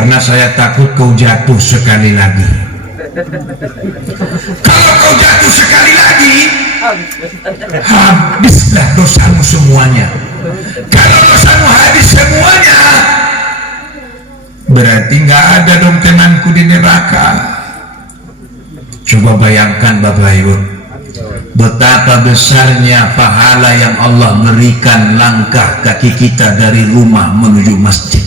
karena saya takut kau jatuh sekali lagi. Kalau kau jatuh sekali lagi, habislah dosamu semuanya. Kalau dosamu habis semuanya, berarti nggak ada dong temanku di neraka. Coba bayangkan Bapak Ibu, betapa besarnya pahala yang Allah berikan langkah kaki kita dari rumah menuju masjid.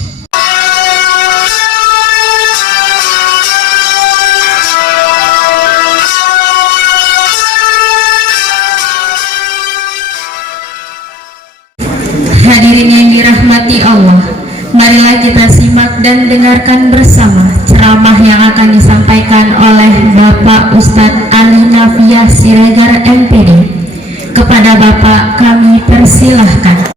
Hadirin yang dirahmati Allah, marilah kita simak dan dengarkan bersama ceramah yang akan disampaikan oleh Bapak Ustadz Ali Nafiyah Siregar MPD. Kepada Bapak kami persilahkan.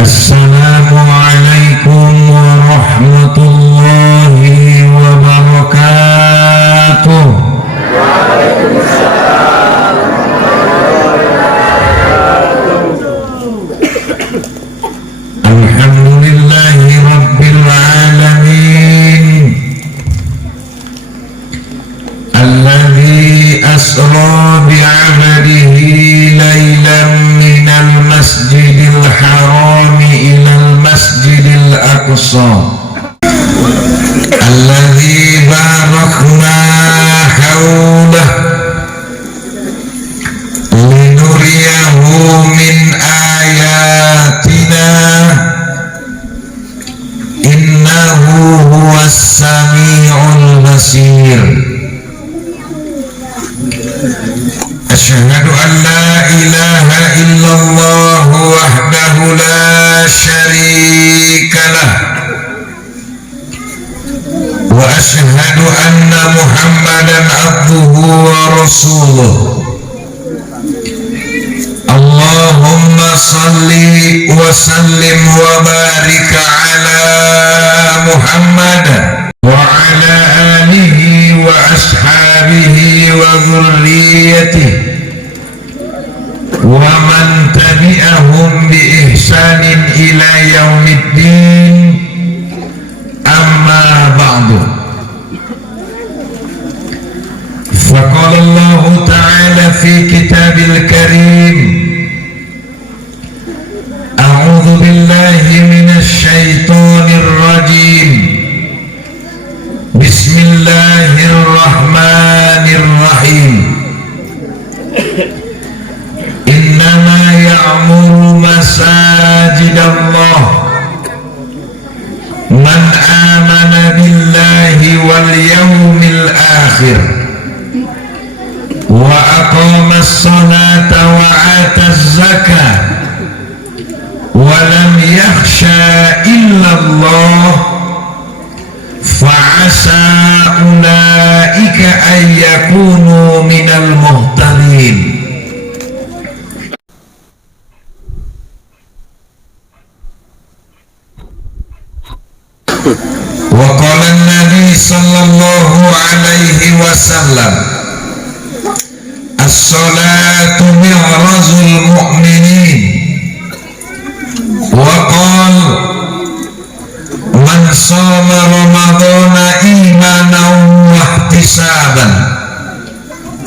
Assalamualaikum warahmatullahi wabarakatuh. Alhamdulillahi rabbil alamin, alladzi asra bi'abdihi laylan minal masjidil haram ilal masjidil aqsa, alladzi barakna hawlah linuriyahu min ayatina innahu huwas sami'ul basir. Asyhadu an la ilaha illallah wahdahu la syarikalah wa asyhadu anna Muhammadan abduhu wa rasuluh. Allahumma salli wa sallim wa barik ala Muhammad wa ala alihi wa ashabihi wa dhurriyyatihi wa man tabi'ahum bi ihsanin ila yaumiddin, amma ba'du. Faqala Allah ta'ala fi kitabil karim, a'udzu billahi minasy syaithanir rajim, bismillahirrahmanirrahim. Innama ya'muru masajidallah man amana billahi wal yawmil akhir wa aqamas salata wa ataz zakah wa lam yakhsha illallah fa'asa ulaika an yakunu minal muhtadin. Wa qala an-nabi sallallahu alaihi wasallam, as-salatu mi'razul mu'minin, wa qala man shoma ramadhana imanan wa ihtisaban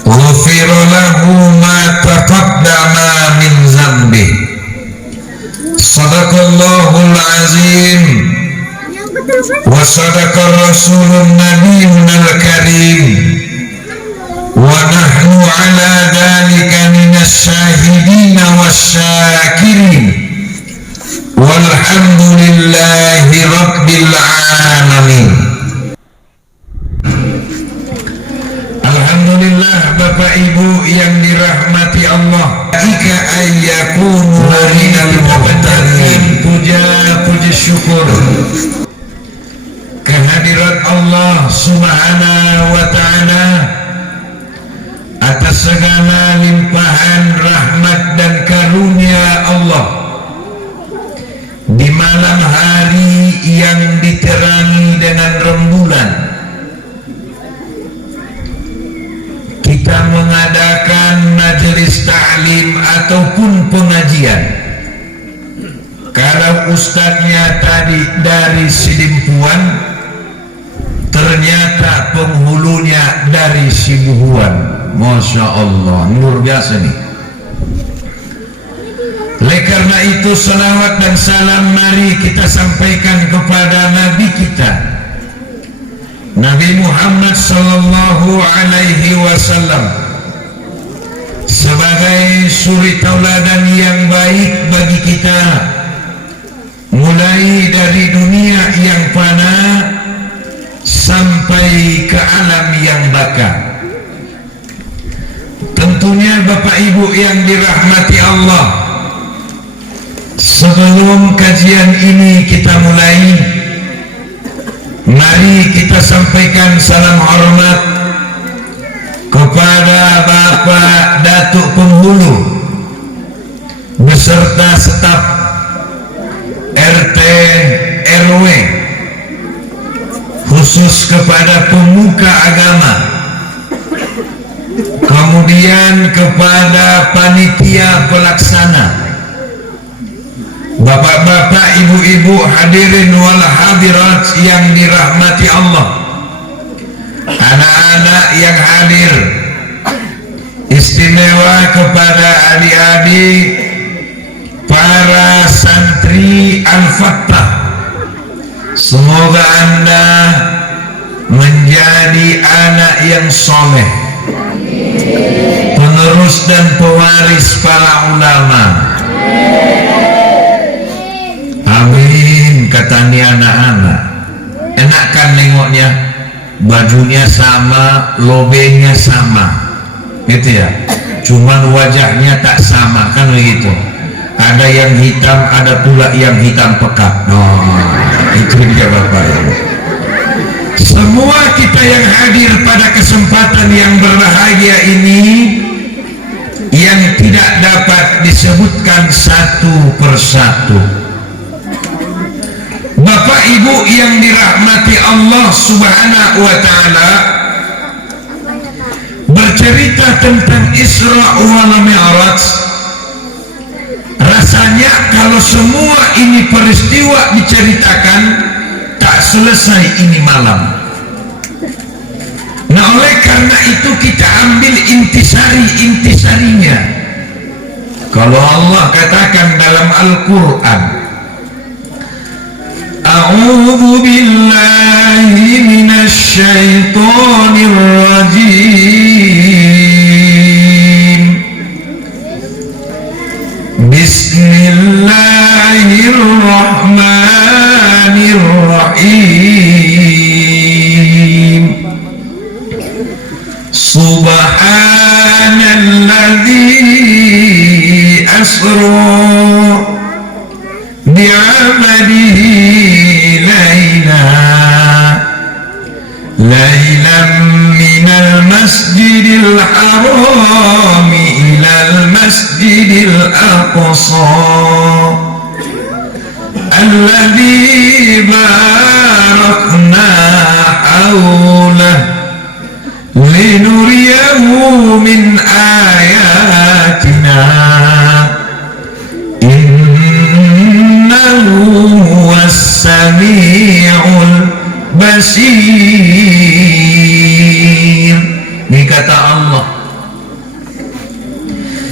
ghufira lahu ma taqaddama min zambi. Sadaqallahul azim wa sadaqa rasulun nabiyunal karim wa nahnu ala dhalika minas syahidin wasyakirin walhamdulillahi rabbil alamin. Alhamdulillah Bapak Ibu yang dirahmati Allah, ika ayyakunu minal muhtadin. Puja syukur kehadirat Allah subhanahu wa ta'ala atas segala limpahan rahmat dan karunia Allah di malam hari yang diterangi dengan rembulan. Kita mengadakan majelis ta'lim ataupun pengajian. Kalau ustadznya tadi dari Sidimpuan, ternyata penghulunya dari Sibuhuan. Masya Allah, luar biasa nih. Oleh karena itu, salawat dan salam mari kita sampaikan kepada Nabi kita, Nabi Muhammad sallallahu alaihi wasallam, sebagai suri tauladan yang baik bagi kita, mulai dari dunia yang fana sampai ke alam yang baka. Tentunya Bapak Ibu yang dirahmati Allah, sebelum kajian ini kita mulai, mari kita sampaikan salam hormat kepada Bapak Datuk Penghulu beserta staf RT RW, khusus kepada pemuka agama, kemudian kepada panitia pelaksana, bapak-bapak, ibu-ibu, hadirin wal hadirat yang dirahmati Allah, anak-anak yang hadir, istimewa kepada adik-adik para santri Al-Fattah. Semoga Anda menjadi anak yang soleh, penerus dan pewaris para ulama. Amin, kata ni anak-anak. Enak kan nengoknya, bajunya sama, lobenya sama, gitu ya. Cuman wajahnya tak sama, kan begitu. Ada yang hitam, ada pula yang hitam pekat. Itu dia Bapak Ibu. Semua kita yang hadir pada kesempatan yang berbahagia ini, yang tidak dapat disebutkan satu persatu, Bapak Ibu yang dirahmati Allah Subhanahu wa Ta'ala, bercerita tentang Isra wal Mi'raj. Rasanya kalau semua ini peristiwa diceritakan, tak selesai ini malam. Nah, oleh karena itu kita ambil intisarinya. Kalau Allah katakan dalam Al-Quran, A'udzu billahi minasy syaithanir rajim. Bismillahirrahmanirrahim. Subhanalladzi asra bi'abdihi laylan minal masjidil haram ilal masjidil aqsa alladzi barakna hawlah linuriyahu min ayatina innahu huwas sami'ul basir. Ini kata Allah.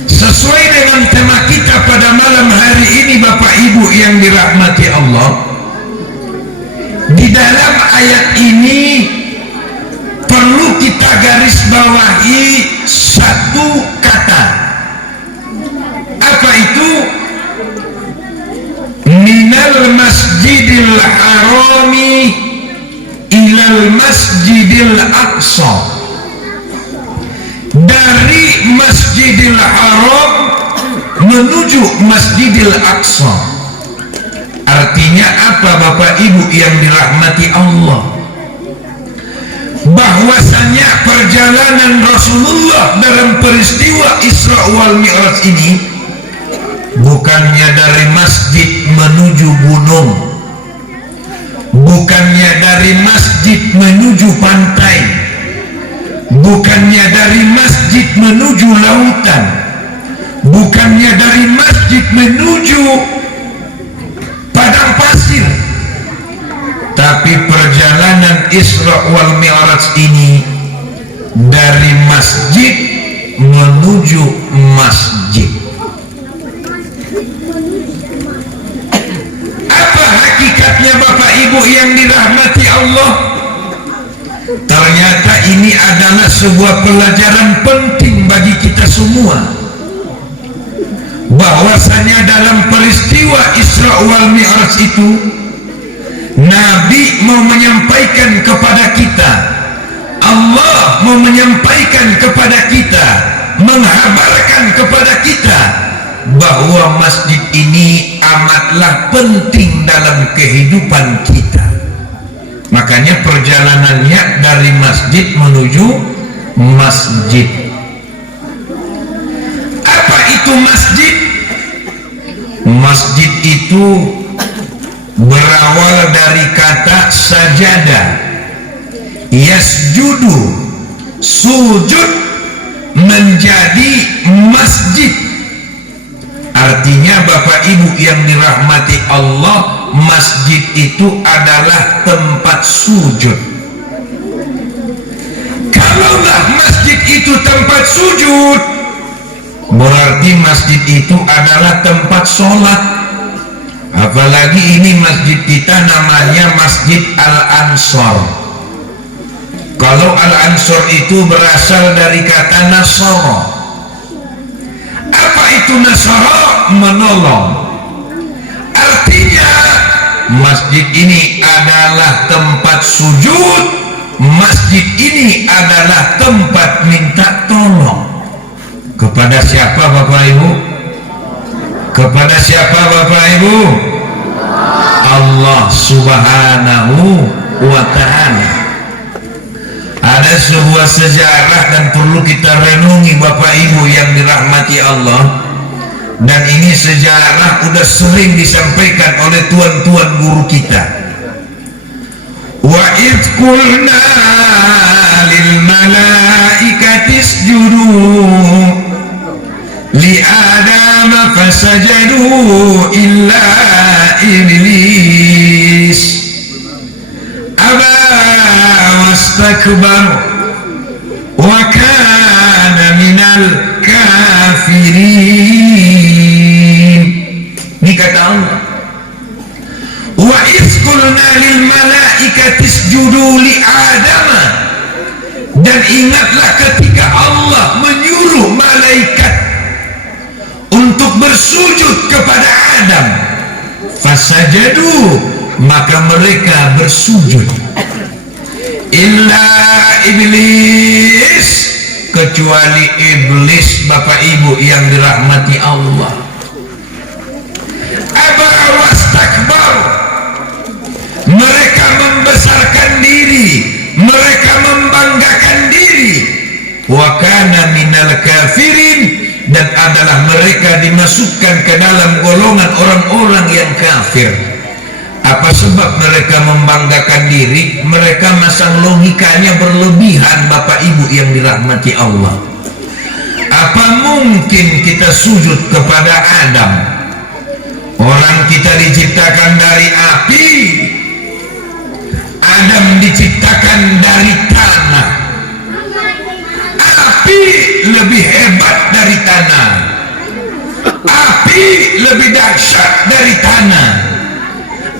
Sesuai dengan tema kita pada malam hari ini, Bapak Ibu yang dirahmati Allah, di dalam ayat ini perlu kita garis bawahi satu kata. Apa itu? Minal masjidil harami ilal masjidil aqsa. Dari Masjidil Haram menuju Masjidil Aqsa. Artinya apa Bapak Ibu yang dirahmati Allah? Bahwasanya perjalanan Rasulullah dalam peristiwa Isra wal Mi'raj ini bukannya dari masjid menuju gunung, bukannya dari masjid menuju pantai, bukannya dari masjid menuju lautan, bukannya dari masjid menuju padang pasir, Tapi perjalanan Isra wal Mi'raj ini dari masjid menuju masjid. Apa hakikatnya Bapak Ibu yang dirahmati Allah? Ternyata ini adalah sebuah pelajaran penting bagi kita semua, bahwasanya dalam peristiwa Isra wal Mi'raj itu Nabi mau menyampaikan kepada kita, Allah mau menyampaikan kepada kita, menghabarkan kepada kita bahwa masjid ini amatlah penting dalam kehidupan kita. Makanya perjalanannya dari masjid menuju masjid. Apa itu masjid? Masjid itu berawal dari kata sajadah, yasjudu, sujud menjadi masjid. Artinya Bapak Ibu yang dirahmati Allah, masjid itu adalah tempat sujud. Kalaulah masjid itu tempat sujud, berarti masjid itu adalah tempat sholat. Apalagi ini masjid kita namanya Masjid Al-Ansor. Kalau Al-Ansor itu berasal dari kata Nasara. Apa itu Nasara? Menolong. Artinya masjid ini adalah tempat sujud, masjid ini adalah tempat minta tolong. Kepada siapa Bapak Ibu? Kepada siapa Bapak Ibu? Allah Subhanahu wa Ta'ala. Ada sebuah sejarah dan perlu kita renungi Bapak Ibu yang dirahmati Allah. Dan ini sejarah udah sering disampaikan oleh tuan-tuan guru kita. Wa idh qulna lil malaikati isjudu li Adam fasajadu illa iblis aba wastakbar wa kana minal kafirin. Ini kata Allah, wa idh qulna lil malaikati isjudu li Adam. Dan ingatlah ketika Allah menyuruh malaikat untuk bersujud kepada Adam, fasajadu, maka mereka bersujud, illa iblis, kecuali iblis Bapak Ibu yang dirahmati Allah. Aba wastakbar, mereka membesarkan diri, mereka membanggakan diri. Wa kana minal kafirin, dan adalah mereka dimasukkan ke dalam golongan orang-orang yang kafir. Apa sebab mereka membanggakan diri? Mereka masang logikanya berlebihan Bapak Ibu yang dirahmati Allah. Apa mungkin kita sujud kepada Adam? Orang kita diciptakan dari api, Adam diciptakan dari tanah. Api lebih hebat dari tanah, api lebih dahsyat dari tanah,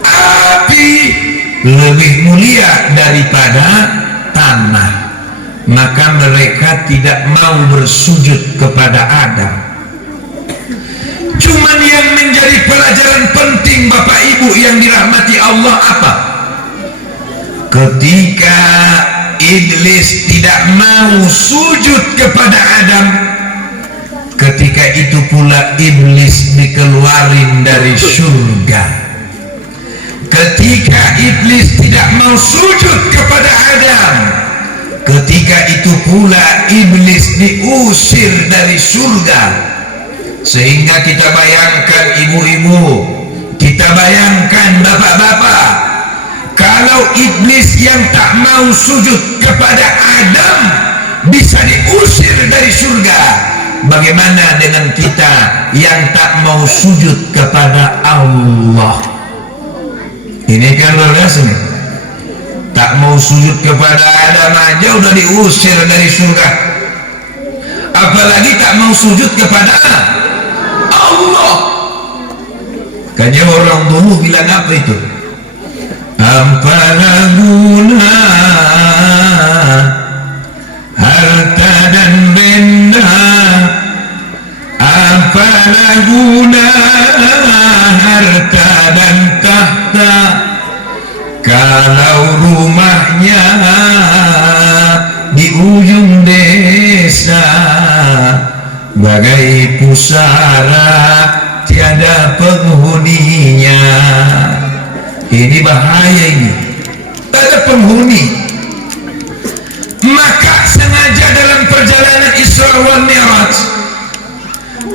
api lebih mulia daripada tanah. Maka mereka tidak mau bersujud kepada Adam. Cuman yang menjadi pelajaran penting Bapak Ibu yang dirahmati Allah apa? Ketika iblis tidak mau sujud kepada Adam, ketika itu pula iblis dikeluarin dari surga. Ketika iblis tidak mau sujud kepada Adam, ketika itu pula iblis diusir dari surga. Sehingga kita bayangkan ibu-ibu, kita bayangkan bapak-bapak, kalau iblis yang tak mau sujud kepada Adam bisa diusir dari surga, bagaimana dengan kita yang tak mau sujud kepada Allah? Ini kan luar biasa nih. tak mau sujud kepada Adam aja udah diusir dari surga, apalagi tak mau sujud kepada Allah. Kayaknya orang dulu bilang apa itu, apalah guna harta dan benda, apalah guna harta dan tahta kalau rumahnya di ujung desa, bagai pusara tiada penghuninya. Ini bahaya ini, tak ada penghuni. Maka sengaja dalam perjalanan Isra wal Mi'raj,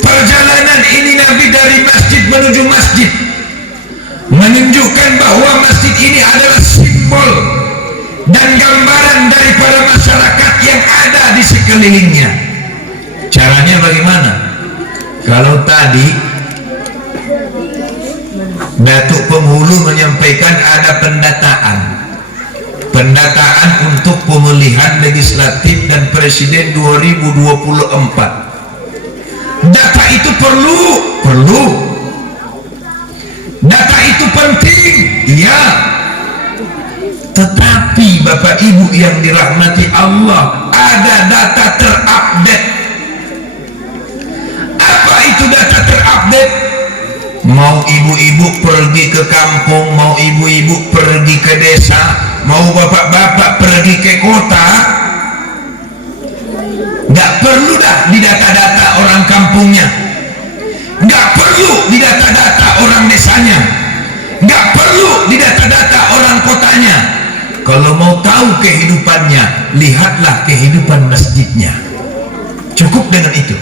perjalanan ini Nabi dari masjid menuju masjid, menunjukkan bahwa masjid ini adalah simbol dan gambaran daripada masyarakat yang ada di sekelilingnya. Caranya bagaimana? Kalau tadi Datuk Penghulu menyampaikan ada pendataan untuk pemilihan legislatif dan presiden 2024. Data itu perlu. Data itu penting, iya. Tetapi Bapak Ibu yang dirahmati Allah, ada data terupdate. Apa itu data terupdate? Mau ibu-ibu pergi ke kampung, mau ibu-ibu pergi ke desa, mau bapak-bapak pergi ke kota, nggak perlu dah di data-data orang kampungnya, nggak perlu di data-data orang desanya, nggak perlu di data-data orang kotanya. Kalau mau tahu kehidupannya, lihatlah kehidupan masjidnya. Cukup dengan itu.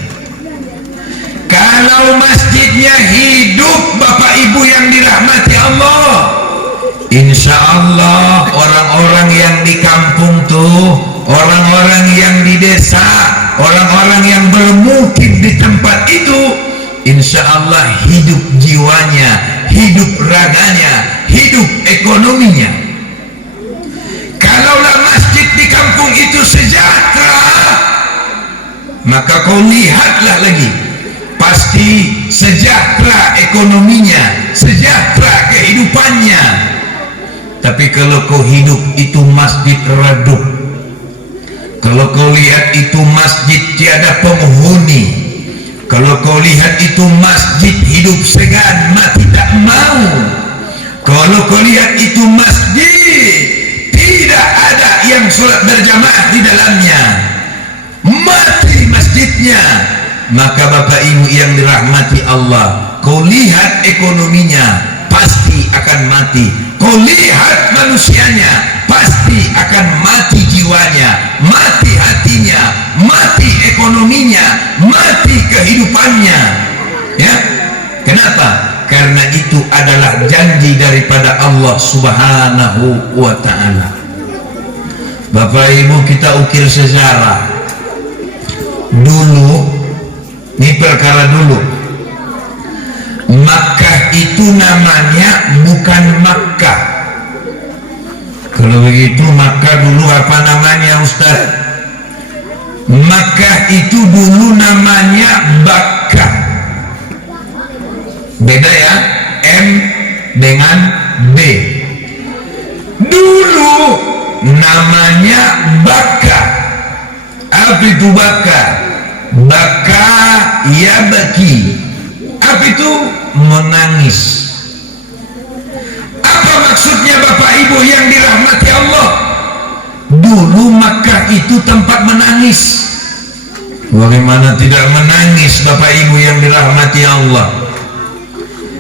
Kalau masjidnya hidup, Bapak Ibu yang dirahmati Allah, insya Allah orang-orang yang di kampung tuh, orang-orang yang di desa, orang-orang yang bermukim di tempat itu, insya Allah hidup jiwanya, hidup raganya, hidup ekonominya. Kalaulah masjid di kampung itu sejahtera, maka kau lihatlah lagi, pasti sejahtera ekonominya, sejahtera kehidupannya. Tapi kalau kau hidup itu masjid redup, kalau kau lihat itu masjid tiada penghuni, kalau kau lihat itu masjid hidup segan mati tak mau, kalau kau lihat itu masjid tidak ada yang sholat berjamaah di dalamnya, mati masjidnya, maka Bapak Ibu yang dirahmati Allah, kau lihat ekonominya pasti akan mati, kau lihat manusianya pasti akan mati jiwanya, mati hatinya, mati ekonominya, mati kehidupannya. Ya, kenapa? Karena itu adalah janji daripada Allah Subhanahu wa ta'ala. Bapak Ibu, kita ukir sejarah dulu. Ini perkara dulu. Makkah itu namanya bukan Makkah. Kalau begitu Makkah dulu apa namanya, Ustaz? Makkah itu dulu namanya Bakkah. Beda ya, M dengan B. Dulu namanya Bakkah. Apa itu Bakkah? Baka ya baki. Apa itu? Menangis. Apa maksudnya Bapak Ibu yang dirahmati Allah? Dulu Makkah itu tempat menangis. Bagaimana tidak menangis Bapak Ibu yang dirahmati Allah?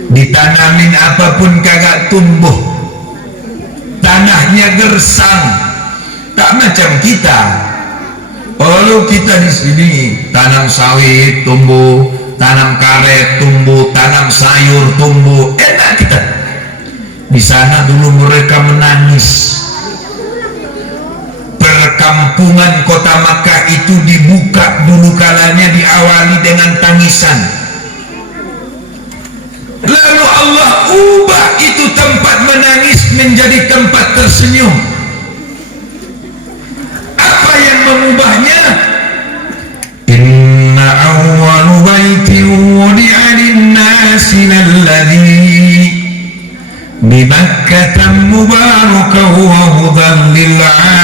Ditanamin apapun kagak tumbuh, tanahnya gersang, tak macam kita. Kalau kita di sini tanam sawit tumbuh, tanam karet tumbuh, tanam sayur tumbuh, enak kita. Di sana dulu mereka menangis. Perkampungan kota Makkah itu dibuka dulu kalanya, diawali dengan tangisan. Lalu Allah ubah itu tempat menangis menjadi tempat tersenyum. ubahnya? Inna awwalu baitin wudi'a lin-nasi alladhi bi Makkah mubarakan wa hudan lil-alamin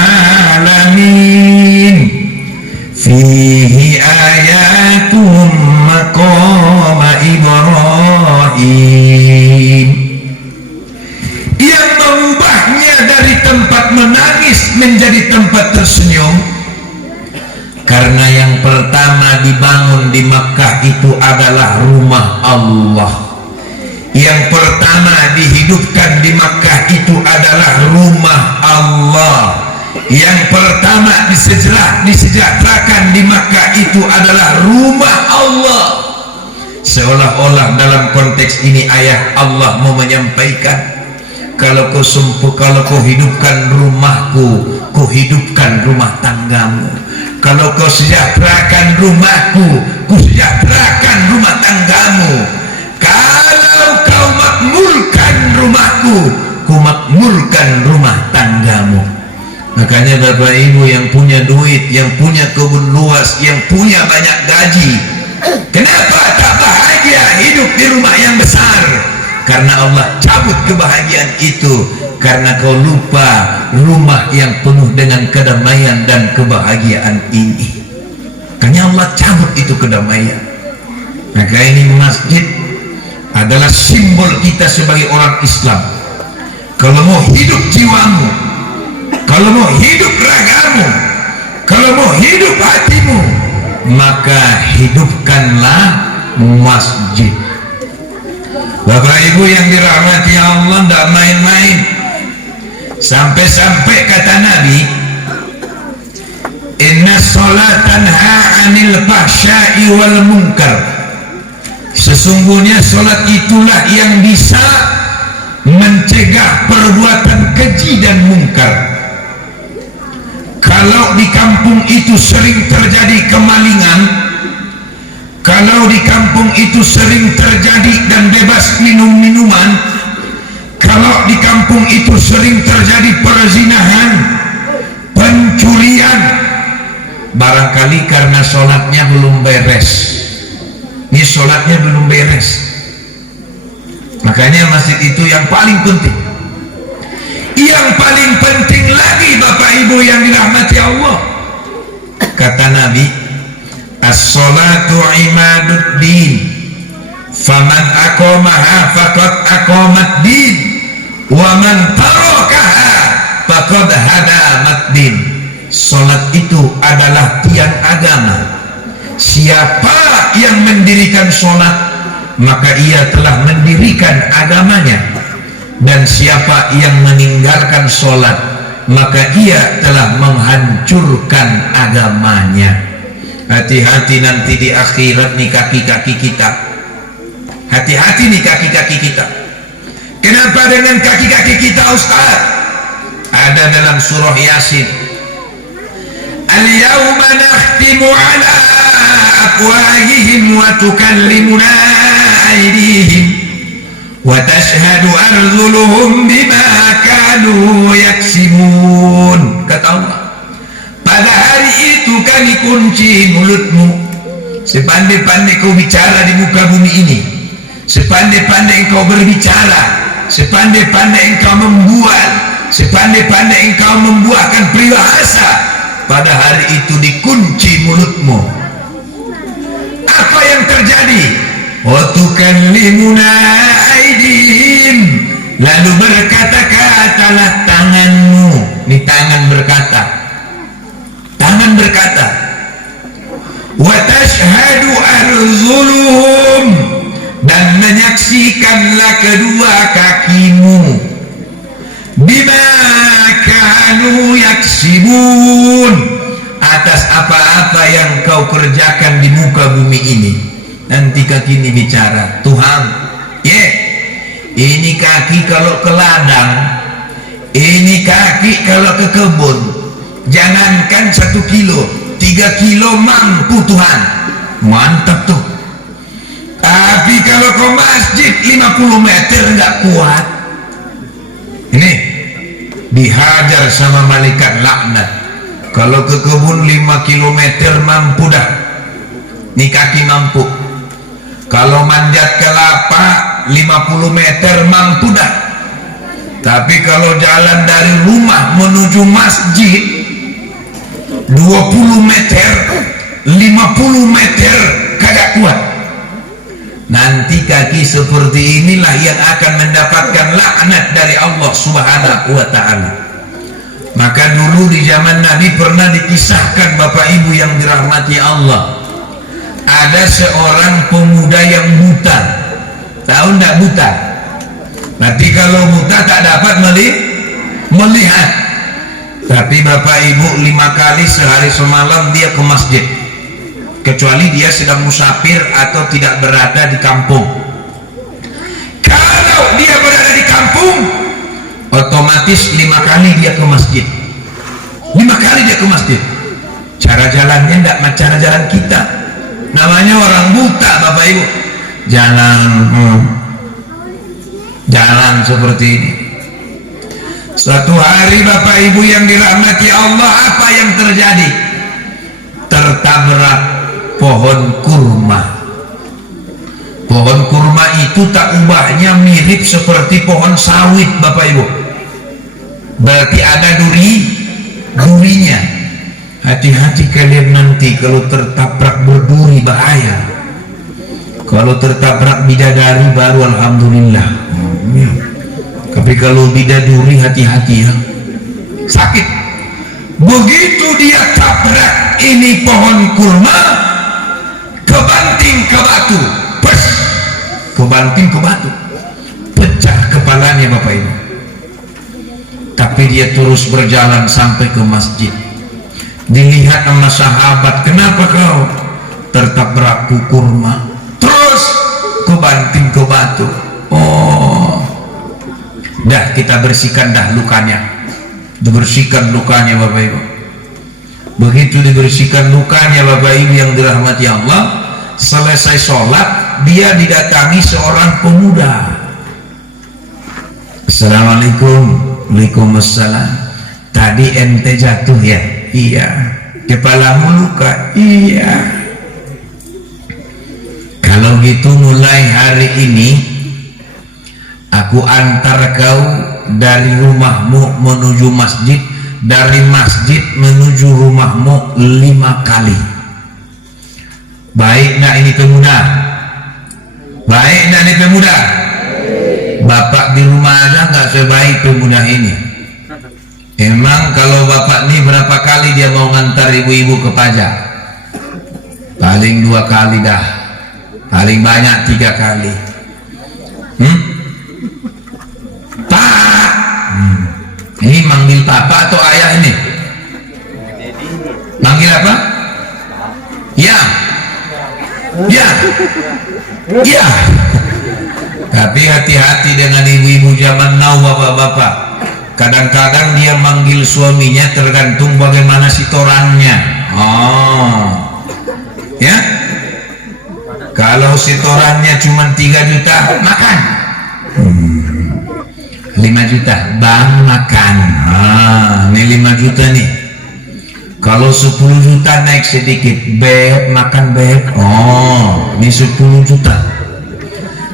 fihi ayatun maqama Ibrahim. Yang mengubahnya dari tempat menangis menjadi tempat tersenyum karena yang pertama dibangun di Makkah itu adalah rumah Allah. Yang pertama dihidupkan di Makkah itu adalah rumah Allah. Yang pertama disejahterakan di Makkah itu adalah rumah Allah. Seolah-olah dalam konteks ini ayat Allah mau menyampaikan, kalau kau hidupkan rumahku, kau hidupkan rumah tanggamu. Kalau kau sejahterakan rumahku, kau sejahterakan rumah tanggamu. Kalau kau makmurkan rumahku, kau makmurkan rumah tanggamu. Makanya Bapak Ibu yang punya duit, yang punya kebun luas, yang punya banyak gaji, kenapa tak bahagia hidup di rumah yang besar? Karena Allah cabut kebahagiaan itu, karena kau lupa rumah yang penuh dengan kedamaian dan kebahagiaan ini. Karena Allah cabut itu kedamaian. Maka ini masjid adalah simbol kita sebagai orang Islam. Kalau mau hidup jiwamu, kalau mau hidup ragamu, kalau mau hidup hatimu, maka hidupkanlah masjid. Bapak Ibu yang dirahmati Allah, tidak main-main. Sampai-sampai kata Nabi, inna sholat tanha anil fahsya'i wal munkar. Sesungguhnya sholat itulah yang bisa mencegah perbuatan keji dan mungkar. Kalau di kampung itu sering terjadi kemalingan, kalau di kampung itu sering terjadi dan bebas minum-minuman, kalau di kampung itu sering terjadi perzinahan, pencurian, barangkali karena sholatnya belum beres. Ini sholatnya belum beres. Makanya masjid itu yang paling penting. Yang paling penting lagi Bapak Ibu yang dirahmati Allah, kata Nabi, as-salatu imaduddin, faman aqamaha faqad aqamaddin, wa man tarakaha faqad hadamaddin. Salat itu adalah tiang agama. Siapa yang mendirikan salat, maka ia telah mendirikan agamanya. Dan siapa yang meninggalkan salat, maka ia telah menghancurkan agamanya. Hati-hati nanti di akhirat nih kaki-kaki kita. Hati-hati nih kaki-kaki kita. Kenapa dengan kaki-kaki kita, Ustaz? Ada dalam surah Yasin. Al-yawma nakhtimu ala afwahihim wa tukallimuna aydihim wa tashhadu arjuluhum bima kanu yaksibun. Kata Allah, pada hari itu kami kunci mulutmu. Sepandai-pandai kau bicara di muka bumi ini, sepandai-pandai engkau berbicara, sepandai-pandai engkau membual, sepandai-pandai engkau membuahkan peribahasa, pada hari itu dikunci mulutmu. Apa yang terjadi? Wa tukallimuna aydihim, lalu berkata-katalah tanganmu. Ini tangan berkata, tangan berkata. Wa tashhadu arjuluhum, dan menyaksikanlah kedua kakimu, bima kanu yaksibun, atas apa-apa yang kau kerjakan di muka bumi ini. Nanti kaki ini bicara, Tuhan, ini kaki kalau ke ladang, ini kaki kalau ke kebun, jangankan 1 kilo, 3 kilo mampu Tuhan. Mantap tuh. Tapi kalau ke masjid 50 meter nggak kuat. Ini dihajar sama malaikat laknat. Kalau ke kebun 5 kilometer mampu dah, ini kaki mampu. Kalau manjat kelapa 50 meter mampu dah. Tapi kalau jalan dari rumah menuju masjid 20 meter 50 meter kagak kuat. Nanti kaki seperti inilah yang akan mendapatkan laknat dari Allah Subhanahu wa ta'ala. Maka dulu di zaman Nabi pernah dikisahkan, Bapak Ibu yang dirahmati Allah, ada seorang pemuda yang buta. Tahu enggak buta? Nanti kalau buta tak dapat melihat. Tapi Bapak Ibu 5 kali sehari semalam dia ke masjid, kecuali dia sedang musafir atau tidak berada di kampung. Kalau dia berada di kampung, otomatis 5 kali dia ke masjid. 5 kali dia ke masjid. Cara jalannya tidak macam cara jalan kita. Namanya orang buta, Bapak Ibu. Jalan seperti ini. Suatu hari Bapak Ibu yang dirahmati Allah, apa yang terjadi? Tertabrak pohon kurma. Pohon kurma itu tak ubahnya mirip seperti pohon sawit, Bapak Ibu. Berarti ada durinya. Hati-hati kalian nanti kalau tertabrak berduri, bahaya. Kalau tertabrak bidadari baru alhamdulillah. Tapi kalau bidadari hati-hati ya, sakit. Begitu dia tabrak ini pohon kurma, kebanting ke batu, kebanting ke batu, pecah kepalanya, Bapak Ibu. Tapi dia terus berjalan sampai ke masjid. Dilihat sama sahabat, kenapa kau tertabrak kurma terus kebanting ke batu? Oh, dah kita bersihkan dah lukanya. Dibersihkan lukanya, Bapak Ibu. Begitu dibersihkan lukanya, Bapak Ibu yang dirahmati Allah, selesai sholat dia didatangi seorang pemuda. Assalamualaikum. Waalaikumsalam. Tadi ente jatuh ya? Iya. Kepalamu luka? Iya. Kalau gitu mulai hari ini aku antar kau dari rumahmu menuju masjid, dari masjid menuju rumahmu 5 kali. Baik nak ini pemuda? Baik nak ini pemuda? Bapak di rumah aja nggak sebaik pemuda ini. Emang kalau bapak ini berapa kali dia mau ngantar ibu-ibu ke pajak? Paling 2 kali dah, paling banyak 3 kali. Pak, ini manggil papa atau ayah ini? Manggil apa? Ya, ya, ya. Tapi hati-hati dengan ibu-ibu zaman now, bapak-bapak. Kadang-kadang dia manggil suaminya tergantung bagaimana setorannya. Oh, ya. Kalau setorannya cuma 3 juta, makan. 5 juta, bang makan. Ini 5 juta nih. Kalau 10 juta naik sedikit, beb makan beb. Oh, ini 10 juta.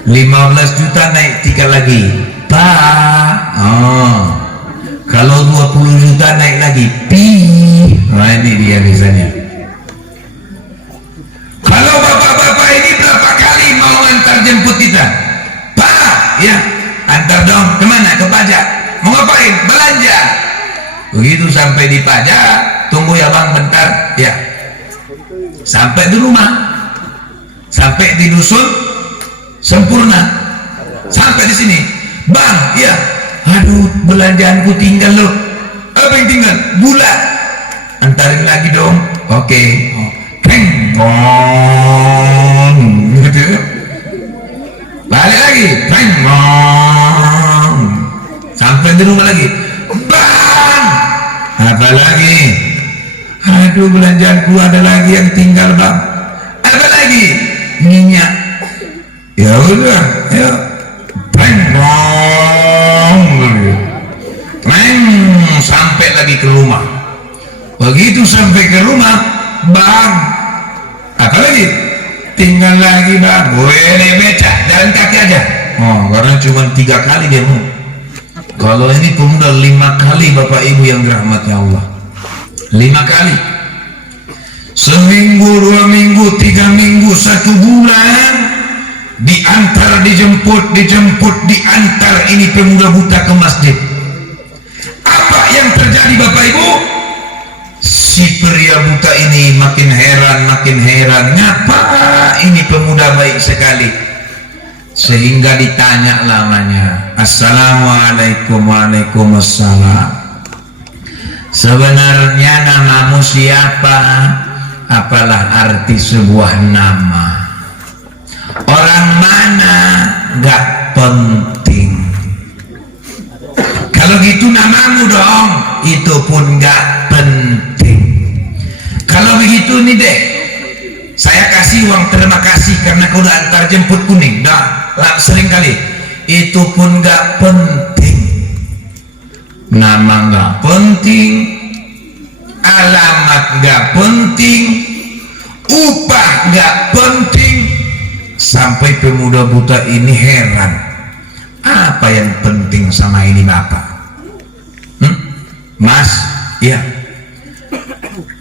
15 juta naik 3 lagi, pak. Oh, kalau 20 juta naik lagi, pi. Nah ini dia biasanya. Kalau bapak-bapak ini berapa kali mau antar jemput kita? Pak, ya antar dong. Kemana? Ke pajak. Mau ngapain? Belanja. Begitu sampai di pajak, tunggu ya bang bentar. Ya, sampai di rumah, sampai di dusun sempurna, sampai di sini, bang, ya, aduh belanjaanku tinggal loh. Apa yang tinggal? Gula. Antarin lagi dong. Oke. Peng, gong, gitu. Balik lagi, peng, gong. Sampai di rumah lagi, bang. Apa lagi? Aduh belanjaanku ada lagi yang tinggal bang. Apa lagi? Minyak. Ya udah, ya, peng, sampai lagi ke rumah. Begitu sampai ke rumah, bang, apa lagi? Tinggal lagi bang, boleh becak, jalan kaki aja. Oh, karena cuma 3 kali dia mau. Kalau ini pemuda 5 kali, Bapak Ibu yang dirahmati Allah. 5 kali. Seminggu, 2 minggu, 3 minggu, 1 bulan, diantar, dijemput, diantar ini pemuda buta ke masjid. Apa yang terjadi Bapak Ibu? Si pria buta ini makin heran, ngapa ini pemuda baik sekali, sehingga ditanya lamanya, assalamualaikum. Waalaikumsalam. Sebenarnya namamu siapa? Apalah arti sebuah nama? Orang mana? Gak penting. Kalau gitu namamu dong, itu pun gak penting. Kalau begitu nih deh, saya kasih uang terima kasih karena kau udah antar jemput kuning. Dah, sering kali. Itu pun gak penting. Nama gak penting, alamat gak penting, upah gak penting. Sampai pemuda buta ini heran, apa yang penting sama ini Bapak? Mas, ya,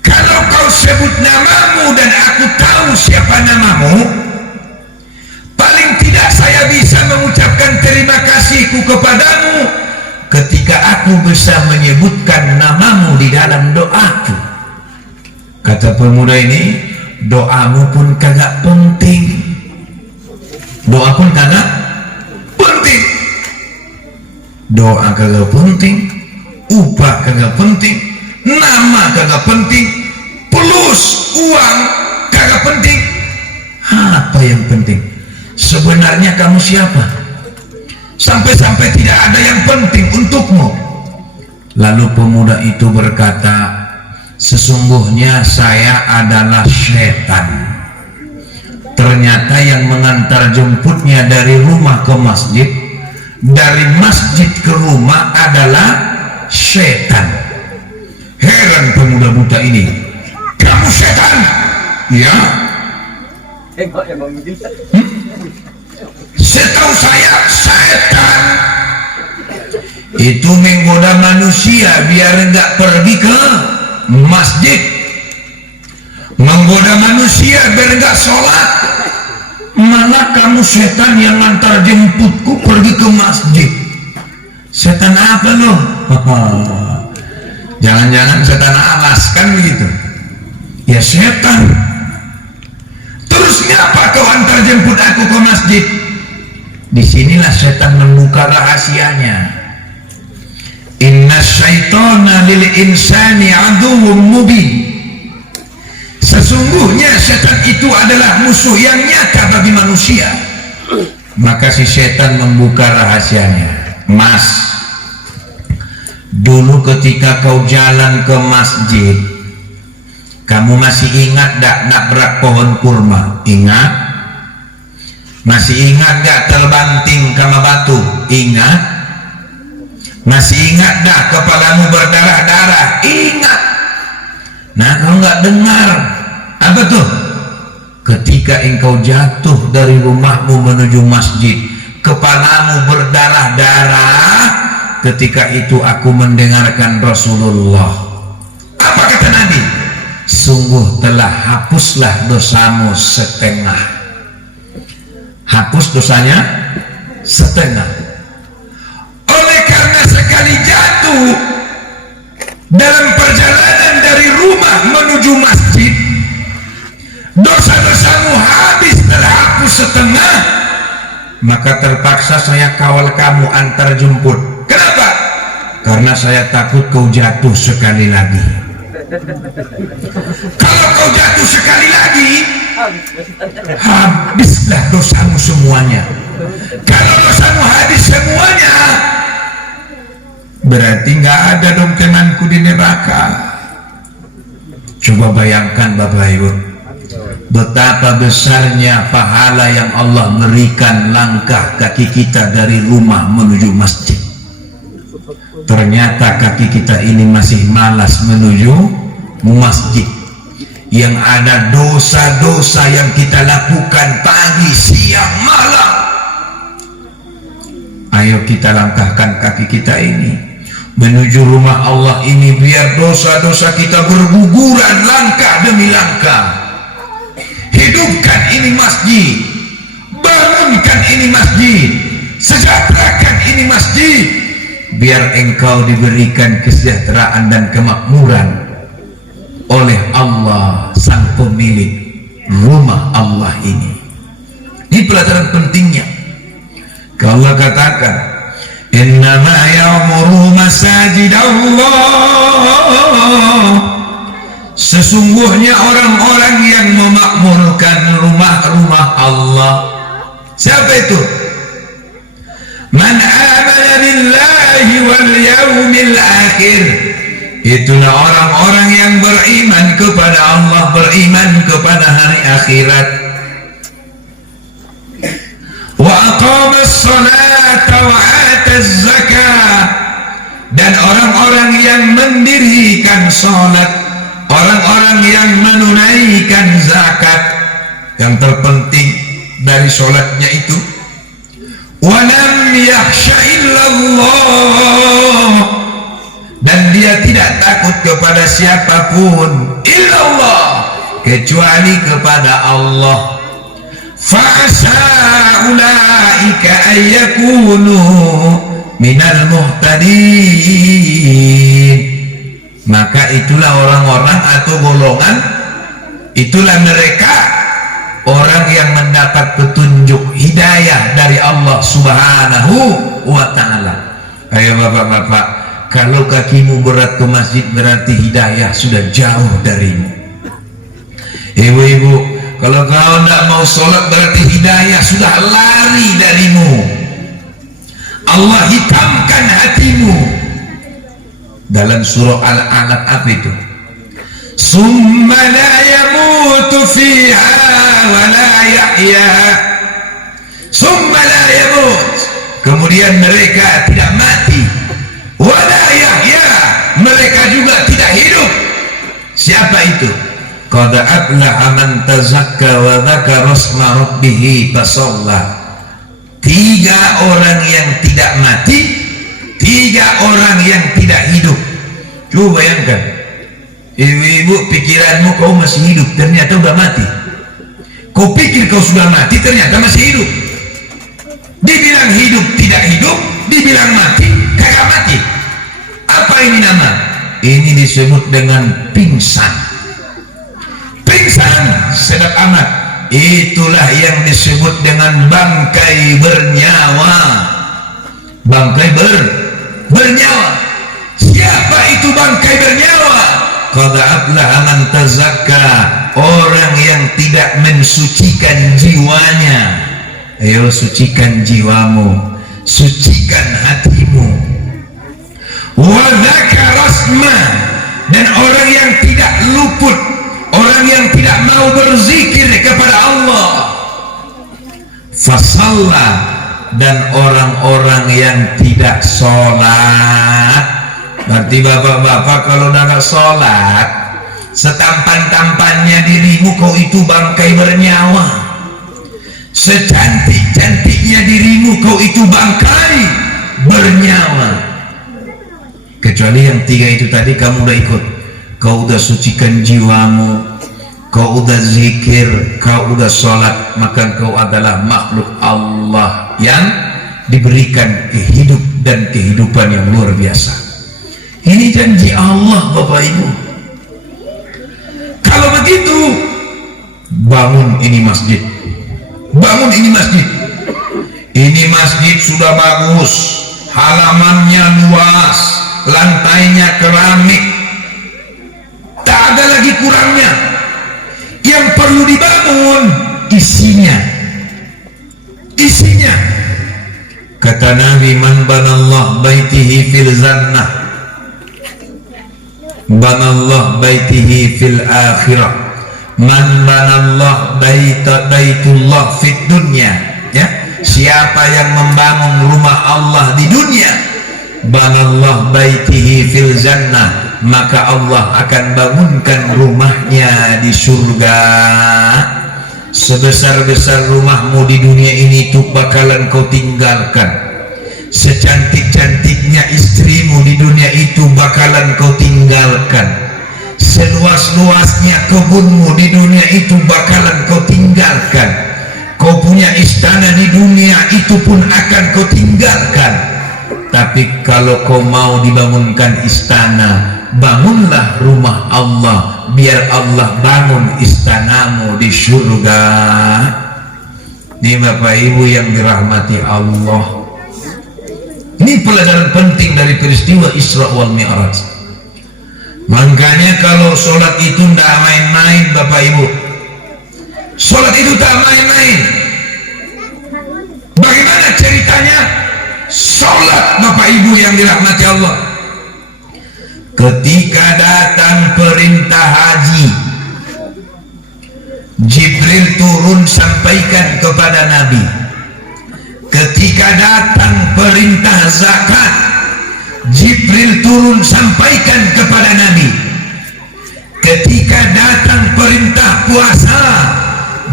kalau kau sebut namamu dan aku tahu siapa namamu, paling tidak saya bisa mengucapkan terima kasihku kepadamu ketika aku bisa menyebutkan namamu di dalam doaku. Kata pemuda ini, doamu pun kagak penting. Doa pun kagak penting. Doa kagak penting, upah kagak penting, nama kagak penting, plus uang kagak penting. Apa yang penting? Sebenarnya kamu siapa? Sampai-sampai tidak ada yang penting untukmu. Lalu pemuda itu berkata, sesungguhnya saya adalah setan. Ternyata yang mengantar jemputnya dari rumah ke masjid, dari masjid ke rumah adalah setan. Heran pemuda buta ini, kamu setan? Ya. Setahu saya setan itu menggoda manusia biar enggak pergi ke masjid, menggoda manusia biar enggak sholat. Malah kamu setan yang antar jemputku pergi ke masjid. Setan apa lo? Jangan-jangan setan alas kan begitu? Ya setan. Terus ngapa kau antar jemput aku ke masjid? Disinilah setan membuka rahasianya. Inna syaitana lil insani aduwwum mubin. Sesungguhnya setan itu adalah musuh yang nyata bagi manusia. Maka si setan membuka rahasianya. Mas, dulu ketika kau jalan ke masjid, kamu masih ingat gak nabrak pohon kurma? Ingat? Masih ingat gak terbanting kama batu? Ingat? Masih ingat gak kepalamu berdarah-darah? Ingat? Nah, kau gak dengar apa tuh? Ketika engkau jatuh dari rumahmu menuju masjid, kepalamu berdarah-darah. Ketika itu aku mendengarkan Rasulullah. Apa kata Nabi? Sungguh telah hapuslah dosamu setengah. Hapus dosanya setengah. Oleh karena sekali jatuh dalam perjalanan dari rumah menuju masjid, dosa-dosamu habis terhapus setengah, maka terpaksa saya kawal kamu antar jemput. Kenapa? Karena saya takut kau jatuh sekali lagi. Kalau kau jatuh sekali lagi, habislah dosamu semuanya. Kalau dosamu habis semuanya, berarti nggak ada dong temanku di neraka. Coba bayangkan Bapak Ibu, betapa besarnya pahala yang Allah berikan langkah kaki kita dari rumah menuju masjid. Ternyata kaki kita ini masih malas menuju masjid yang ada dosa-dosa yang kita lakukan pagi, siang, malam. Ayo kita langkahkan kaki kita ini menuju rumah Allah ini, biar dosa-dosa kita berguguran langkah demi langkah. Hidupkan ini masjid, bangunkan ini masjid, sejahterakan ini masjid, biar engkau diberikan kesejahteraan dan kemakmuran oleh Allah sang pemilik rumah Allah ini. Ini pelajaran pentingnya. Kalau Allah katakan, innama ya'muru masajid Allah, sesungguhnya orang-orang yang memakmurkan rumah-rumah Allah. Siapa itu? Man amana billahi wal yaumil akhir. Itulah orang-orang yang beriman kepada Allah, beriman kepada hari akhirat. Wa aqamas salata wa ataz zakah, dan orang-orang yang mendirikan salat, orang-orang yang menunaikan zakat. Yang terpenting dari salatnya itu, wa lam yakhsha illallah, dan dia tidak takut kepada siapapun illallah, kecuali kepada Allah. Fa'asa ulaika ayyakunu minal muhtadin, maka itulah orang-orang atau golongan, itulah mereka orang yang mendapat petunjuk hidayah dari Allah Subhanahu wa ta'ala. Ayo bapak-bapak, kalau kakimu berat ke masjid berarti hidayah sudah jauh darimu. Ibu-ibu, kalau kau tidak mau sholat berarti hidayah sudah lari darimu. Allah hitamkan hatimu. Dalam surah Al-Alaq apa itu? Summa la yamutu fiha wa la yahya. Summa la yamut, kemudian mereka tidak mati, wa la yahya, mereka juga tidak hidup. Siapa itu? Qad aflaha man tazakka wa dzakara isma rabbih fasalla. 3 orang yang tidak mati, 3 orang yang tidak hidup. Coba bayangkan, ibu-ibu, pikiranmu kau masih hidup, ternyata udah mati. Kau pikir kau sudah mati, ternyata masih hidup. Dibilang hidup tidak hidup, dibilang mati kayak mati. Apa ini nama? Ini disebut dengan pingsan. Pingsan sedap amat. Itulah yang disebut dengan bangkai bernyawa. Bangkai bernyawa. Siapa itu bangkai bernyawa? Qad aflaha man tazakka, orang yang tidak mensucikan jiwanya. Ayo sucikan jiwamu, sucikan hatimu. Wa dzakara isma, dan orang yang tidak luput, orang yang tidak mau berzikir kepada Allah. Fasalla, dan orang-orang yang tidak sholat. Berarti bapak-bapak kalau tidak sholat, setampan-tampannya dirimu kau itu bangkai bernyawa, secantik-cantiknya dirimu kau itu bangkai bernyawa. Kecuali yang 3 itu tadi kamu udah ikut. Kau udah sucikan jiwamu, kau udah zikir, kau udah sholat, maka kau adalah makhluk Allah yang diberikan kehidup dan kehidupan yang luar biasa. Ini janji Allah Bapak Ibu. Kalau begitu, bangun ini masjid, bangun ini masjid. Ini masjid sudah bagus, halamannya luas, lantainya keramik, tak ada lagi kurangnya. Yang perlu dibangun isinya. Kata Nabi, man banallah baitihi fil jannah, banallah baitihi fil akhirah, man banallah baitullah fid dunya. Ya, siapa yang membangun rumah Allah di dunia, banallah baitihi fil jannah, maka Allah akan bangunkan rumahnya di surga. Sebesar-besar rumahmu di dunia ini itu bakalan kau tinggalkan, secantik-cantiknya istrimu di dunia itu bakalan kau tinggalkan, seluas-luasnya kebunmu di dunia itu bakalan kau tinggalkan, kau punya istana di dunia itu pun akan kau tinggalkan. Tapi kalau kau mau dibangunkan istana, bangunlah rumah Allah, biar Allah bangun istanamu di surga. Ini Bapak Ibu yang dirahmati Allah, ini pelajaran penting dari peristiwa Isra wal Mi'raj. Makanya kalau sholat itu tidak main-main Bapak Ibu, sholat itu tak main-main. Bagaimana ceritanya sholat Bapak Ibu yang dirahmati Allah? Ketika datang perintah haji, Jibril turun sampaikan kepada Nabi. Ketika datang perintah zakat, Jibril turun sampaikan kepada Nabi. Ketika datang perintah puasa,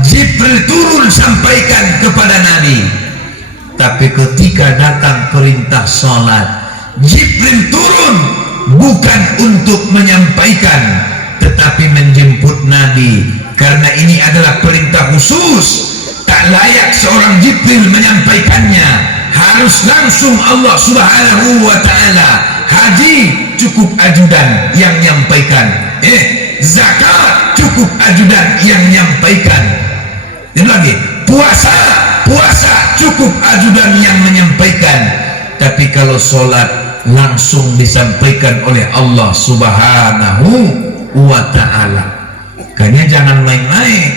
Jibril turun sampaikan kepada Nabi. Tapi ketika datang perintah salat, Jibril turun bukan untuk menyampaikan, tetapi menjemput Nabi, karena ini adalah perintah khusus. Tak layak seorang Jibril menyampaikannya, harus langsung Allah Subhanahu wa ta'ala. Haji cukup ajudan yang menyampaikan, zakat cukup ajudan yang menyampaikan. Dan lagi puasa cukup ajudan yang menyampaikan. Tapi kalau sholat langsung disampaikan oleh Allah Subhanahu wa ta'ala. Makanya jangan main-main.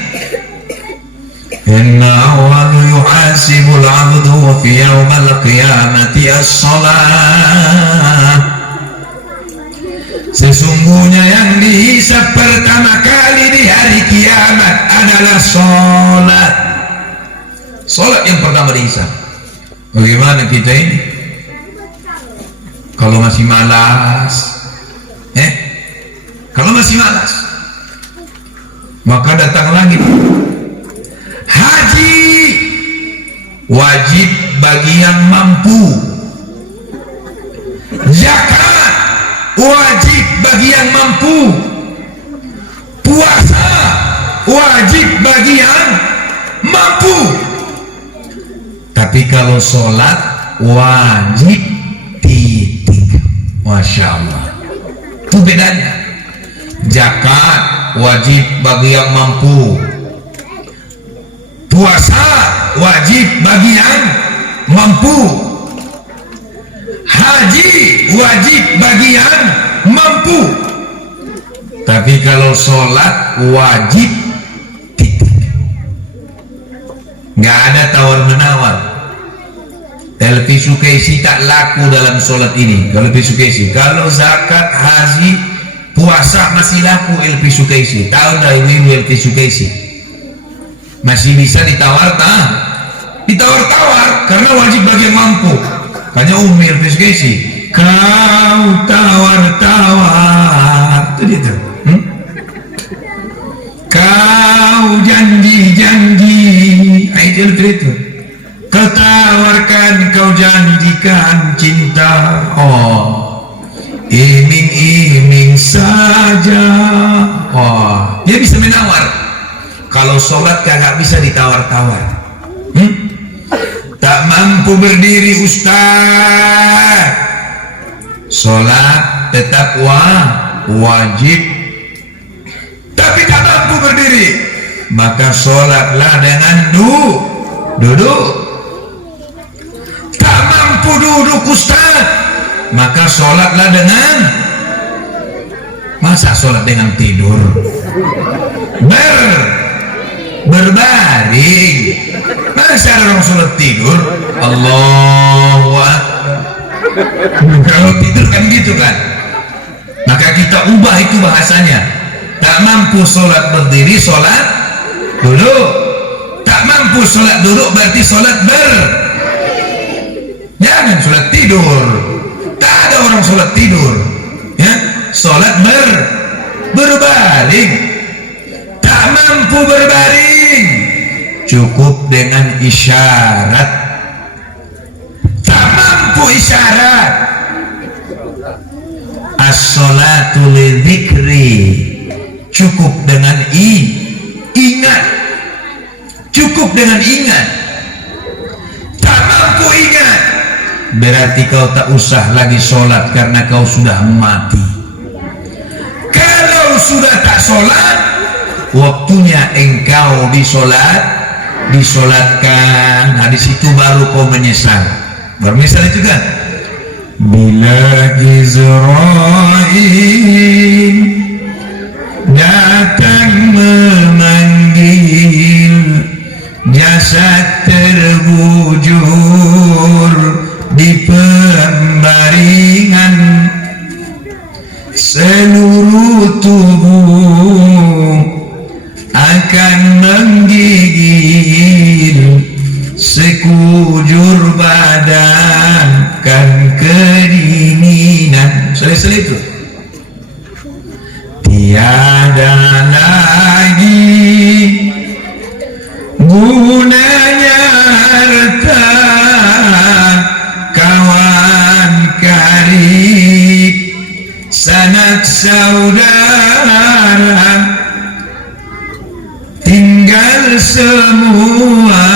Inna awal yuhasibul abdu fi yawmal qiyamati as-salat. Sesungguhnya yang dihisab pertama kali di hari kiamat adalah sholat. Sholat yang pertama dihisab. Bagaimana kita ini? Kalau masih malas, kalau masih malas, maka datang lagi. Haji wajib bagi yang mampu, zakat wajib bagi yang mampu, puasa wajib bagi yang mampu. Tapi kalau sholat wajib titik. Masya Allah, itu bedanya. Zakat wajib bagi yang mampu, puasa wajib bagi yang mampu, haji wajib bagi yang mampu. Tapi kalau sholat wajib titik. Nggak ada tawar menawar. Televisi Sukaisi tak laku dalam sholat ini. Kalau Sukaisi, kalau zakat, haji, puasa masih laku televisi Sukaisi. Tahu dah ibu-ibu televisi Sukaisi masih bisa ditawar-tawar, karena wajib bagi yang mampu. Hanya umir televisi, kau tawar-tawar, itu dia tuh. Kau janji-janji, itu. Kau tawarkan, kau janjikan cinta, iming-iming saja. Dia bisa menawar. Kalau sholat kagak bisa ditawar-tawar. Tak mampu berdiri ustaz, sholat tetap wajib. Tapi tak mampu berdiri, maka sholatlah dengan duduk. Duduk ustaz, maka sholatlah dengan, masa sholat dengan tidur, berbaring. Masa ada orang sholat tidur? Allahu Akbar. Kalau tidur kan gitu kan, maka kita ubah itu bahasanya. Tak mampu sholat berdiri, sholat duduk. Tak mampu sholat duduk berarti sholat Jangan sholat tidur. Tak ada orang sholat tidur, ya. sholat berbaring. Tak mampu berbaring, cukup dengan isyarat. Tak mampu isyarat, as-sholatu lidzikri, cukup dengan ingat. Cukup dengan ingat. Tak mampu ingat, berarti kau tak usah lagi sholat karena kau sudah mati. Kalau sudah tak sholat, waktunya engkau disolatkan. Nah, di situ baru kau menyesal. Baru menyesal itu kan? Bila Israil datang memanggil, jasad terbujur di pembaringan, seluruh tubuh akan menggigil, sekujur badan kan kedinginan. Selesai itu. Tiada lagi gunanya harta, kawan karib, sanak saudara, tinggal semua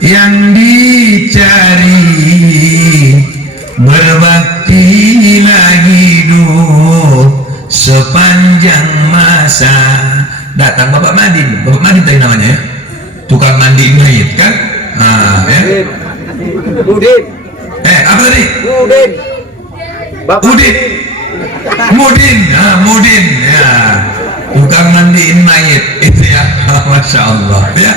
yang dicari, berbaktilah hidup sepanjang masa. Datang Bapak Madin tadi namanya ya, tukang mandiin mayit kan? Ya. Udin. Apa tadi? Udin. Bapak Udin. Mudin ya, tukang mandiin mayit itu ya. Masya Allah ya.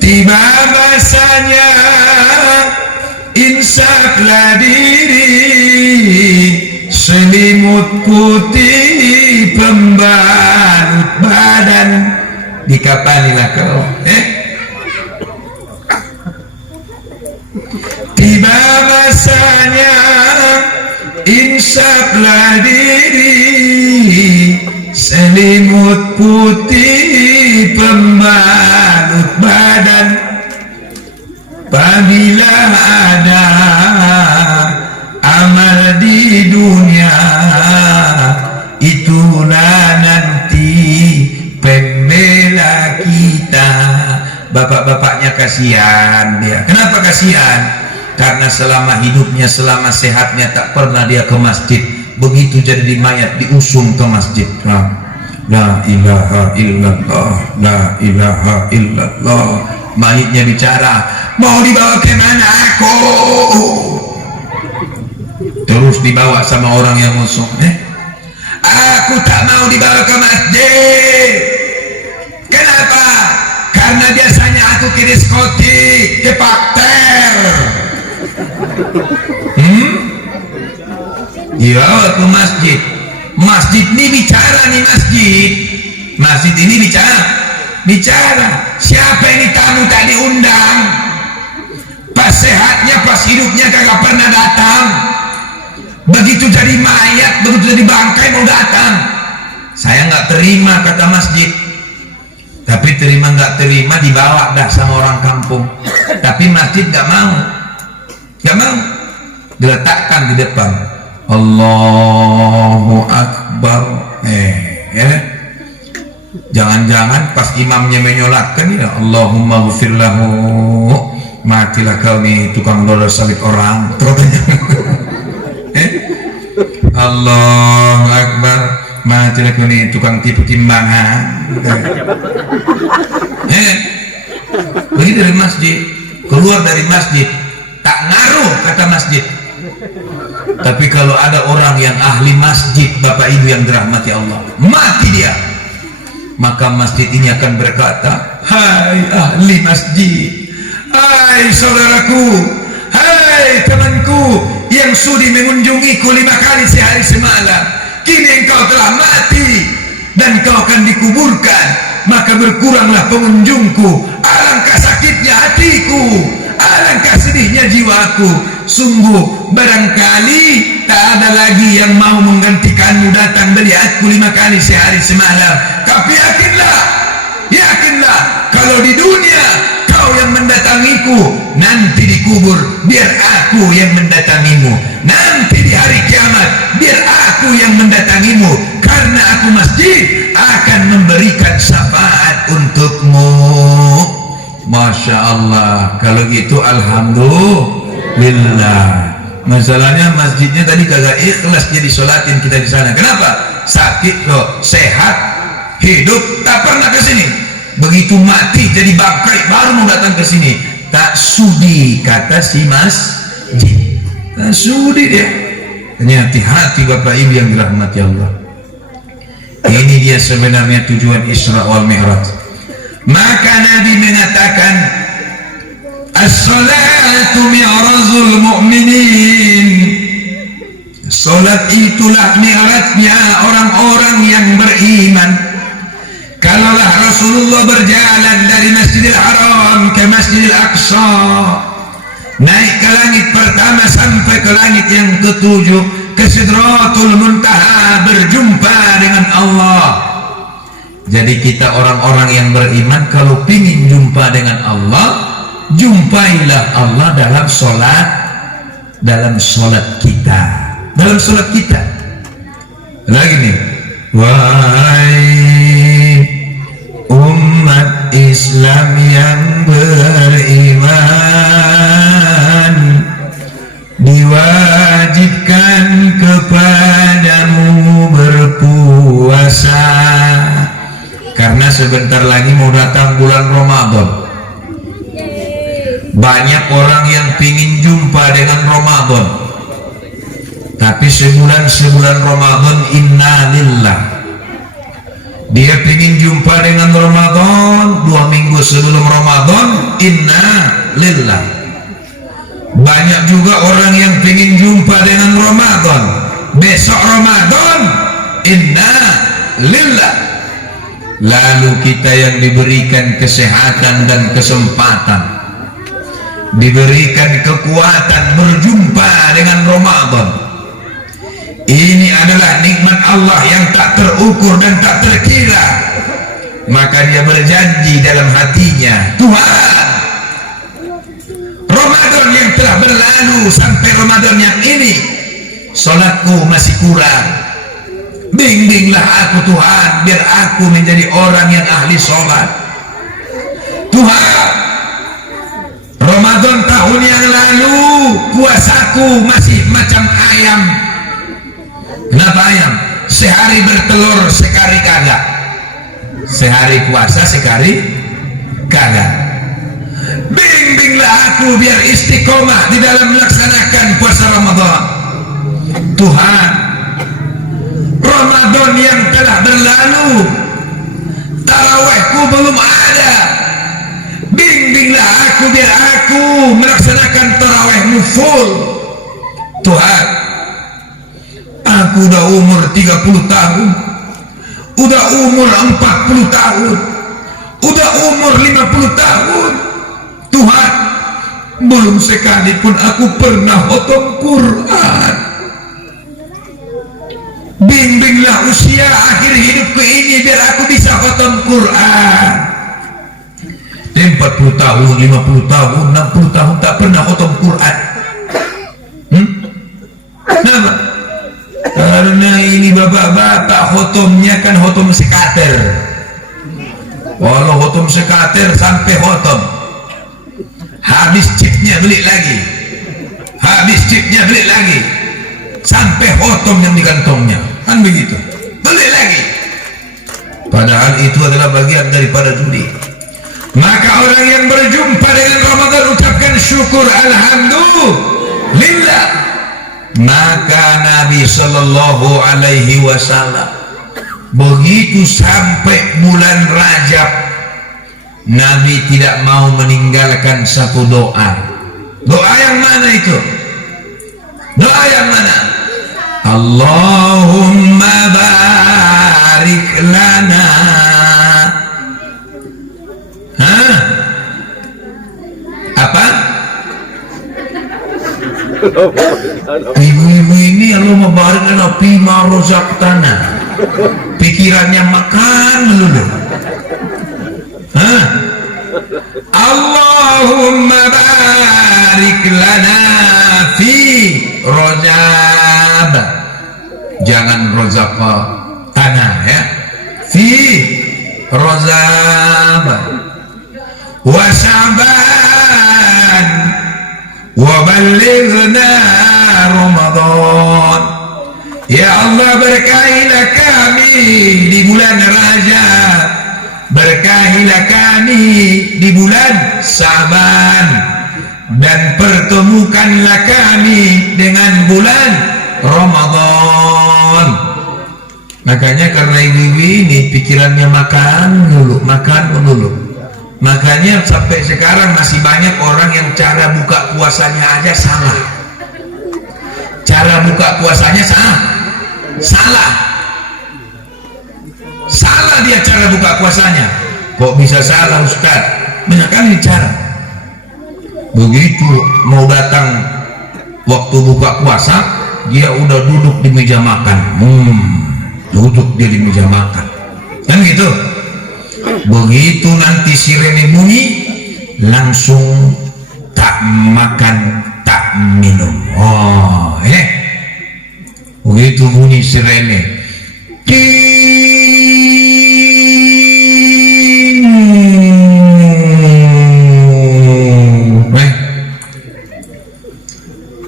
Tiba masanya insaflah diri, selimut putih pembalut badan, dikapanilah kau. Tiba masanya insaflah diri, selimut putih pembalut badan. Apabila ada amal di dunia, itulah nanti pembela kita. Bapak-bapaknya kasihan dia. Kenapa kasihan? Karena selama hidupnya, selama sehatnya tak pernah dia ke masjid. Begitu jadi mayat diusung ke masjid. La ilaha illallah, la ilaha illallah. Mayitnya bicara, mau dibawa ke mana aku? Terus dibawa sama orang yang musuh. Aku tak mau dibawa ke masjid. Kenapa? Karena biasanya aku ke diskotik, ke pakter. Dibawa ke masjid. Masjid ini bicara nih, masjid ini bicara. Siapa ini tamu tak diundang, pas sehatnya pas hidupnya kagak pernah datang, begitu jadi mayat, begitu jadi bangkai mau datang. Saya nggak terima kata masjid. Tapi terima nggak terima dibawa dah sama orang kampung. Tapi masjid nggak mau, diletakkan di depan. Allahu Akbar. Jangan-jangan pas imamnya menyolatkan ya Allahumma ghfir lahu, matilah kau nih tukang dodol salib orang, katanya. Allahu Akbar, matilah kau nih tukang tipu timbangan. Begitu dari masjid, keluar dari masjid tak ngaruh kata masjid. Tapi kalau ada orang yang ahli masjid, Bapak Ibu yang dirahmati Allah, mati dia, maka masjid ini akan berkata, hai ahli masjid, hai saudaraku, hai temanku yang sudi mengunjungiku 5 kali sehari semalam, kini engkau telah mati dan kau akan dikuburkan, maka berkuranglah pengunjungku. Alangkah sakitnya hatiku, alangkah sedihnya jiwaku. Sungguh barangkali tak ada lagi yang mau menggantikanmu datang melihatku 5 kali sehari semalam. Tapi yakinlah, kalau di dunia kau yang mendatangiku, nanti di kubur biar aku yang mendatangimu, nanti di hari kiamat biar aku yang mendatangimu, karena aku masjid akan memberikan syafaat untukmu. Masya Allah. Kalau gitu alhamdulillah. Masalahnya masjidnya tadi kagak ikhlas jadi sholatin kita di sana. Kenapa? Sakit kok, sehat, hidup, tak pernah ke sini. Begitu mati jadi bangkai baru mau datang ke sini. Tak sudi, kata si masjid. Tak sudi dia. Hanya hati-hati Bapak Ibu yang dirahmati Allah. Ini dia sebenarnya tujuan Isra wal Mi'raj. Maka Nabi mengatakan, as-salatu mi'razul mu'minin. Salat itulah mi'rajnya orang-orang yang beriman. Kalaulah Rasulullah berjalan dari Masjidil Haram ke Masjidil Aqsa, naik ke langit pertama sampai ke langit yang ke-7, ke Sidratul Muntaha, berjumpa dengan Allah. Jadi kita orang-orang yang beriman kalau ingin jumpa dengan Allah, jumpailah Allah dalam solat kita, dalam solat kita. Lagi nih, wahai umat Islam yang beriman, diwajibkan kepadamu berpuasa, karena sebentar lagi mau datang bulan Ramadan. Banyak orang yang pingin jumpa dengan Ramadan, tapi sebulan Ramadan innalillah. Dia pingin jumpa dengan Ramadan 2 minggu sebelum Ramadan, innalillah. Banyak juga orang yang pingin jumpa dengan Ramadan besok Ramadan, innalillah. Lalu kita yang diberikan kesehatan dan kesempatan, diberikan kekuatan berjumpa dengan Ramadan, ini adalah nikmat Allah yang tak terukur dan tak terkira. Maka dia berjanji dalam hatinya, Tuhan, Ramadan yang telah berlalu sampai Ramadan yang ini, salatku masih kurang. Bimbinglah aku Tuhan, biar aku menjadi orang yang ahli salat. Tuhan, Ramadan tahun yang lalu puasaku masih macam ayam. Kenapa ayam? Sehari bertelur, sekali kagak. Sehari puasa, sekali kagak. Bimbinglah aku biar istiqomah di dalam melaksanakan puasa Ramadan. Tuhan, Ramadan yang telah berlalu, tarawihku belum ada. Bimbinglah aku biar aku melaksanakan tarawihmu full. Tuhan, aku udah umur 30 tahun, udah umur 40 tahun, udah umur 50 tahun. Tuhan, belum sekalipun aku pernah khatam Quran. Bimbinglah usia akhir hidupku ini biar aku bisa khatam Quran. 40 tahun, 50 tahun, 60 tahun tak pernah khatam Quran. Kenapa? Karena ini bapak-bapak khatamnya kan khatam sekater. Kalau khatam sekater sampai khatam, habis chipnya beli lagi, habis chipnya beli lagi, sampai khatam yang di kantongnya, kan begitu, beli lagi. Padahal itu adalah bagian daripada judi. Maka orang yang berjumpa dengan Ramadan ucapkan syukur, alhamdulillah. Maka Nabi Sallallahu Alaihi Wasallam begitu sampai bulan Rajab, Nabi tidak mau meninggalkan satu doa. Doa yang mana itu? Doa yang mana? Allahumma barik lana. Hah? Apa? Ibu-ibu ini Allah mau Allahumma fima razaqtana, pikirannya makan melulu. Allahumma barik lana fi Rajab, jangan rozaqa tanah ya, fi Rajab wa Sya'ban wa balighna Ramadan. Ya Allah, berkahilah kami di bulan Rajab, berkahilah kami di bulan Sya'ban, dan pertemukanlah kami dengan bulan Ramadan. Makanya karena ibu ini pikirannya makan dulu, makanya sampai sekarang masih banyak orang yang cara buka puasanya aja salah. Cara buka puasanya salah dia cara buka puasanya. Kok bisa salah Ustaz? Banyak kali cara. Begitu mau datang waktu buka puasa, dia udah duduk di meja makan. Duduk dia di meja makan, kan gitu. Begitu nanti sirene bunyi, langsung tak makan tak minum. Begitu bunyi sirene,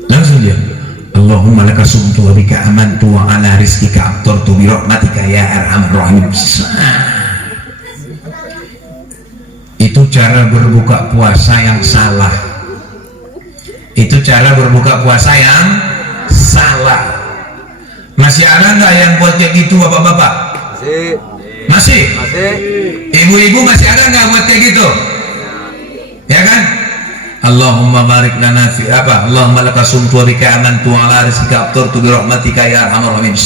langsung dia, Allahumma laka sumtu wa bika amantu wa ala rizkika aftartu bi rahmatika ya arhamar rahimin. Itu cara berbuka puasa yang salah. Itu cara berbuka puasa yang salah. Masih ada nggak yang buat kayak gitu bapak-bapak? Masih? Ibu-ibu masih ada nggak buat kayak gitu? Ya kan? Allahumma barik lana fi apa? Allahumma laka sumtu wa bika amantu wa ala rizkika aftartu bi rahmatika ya arhamar rahimin.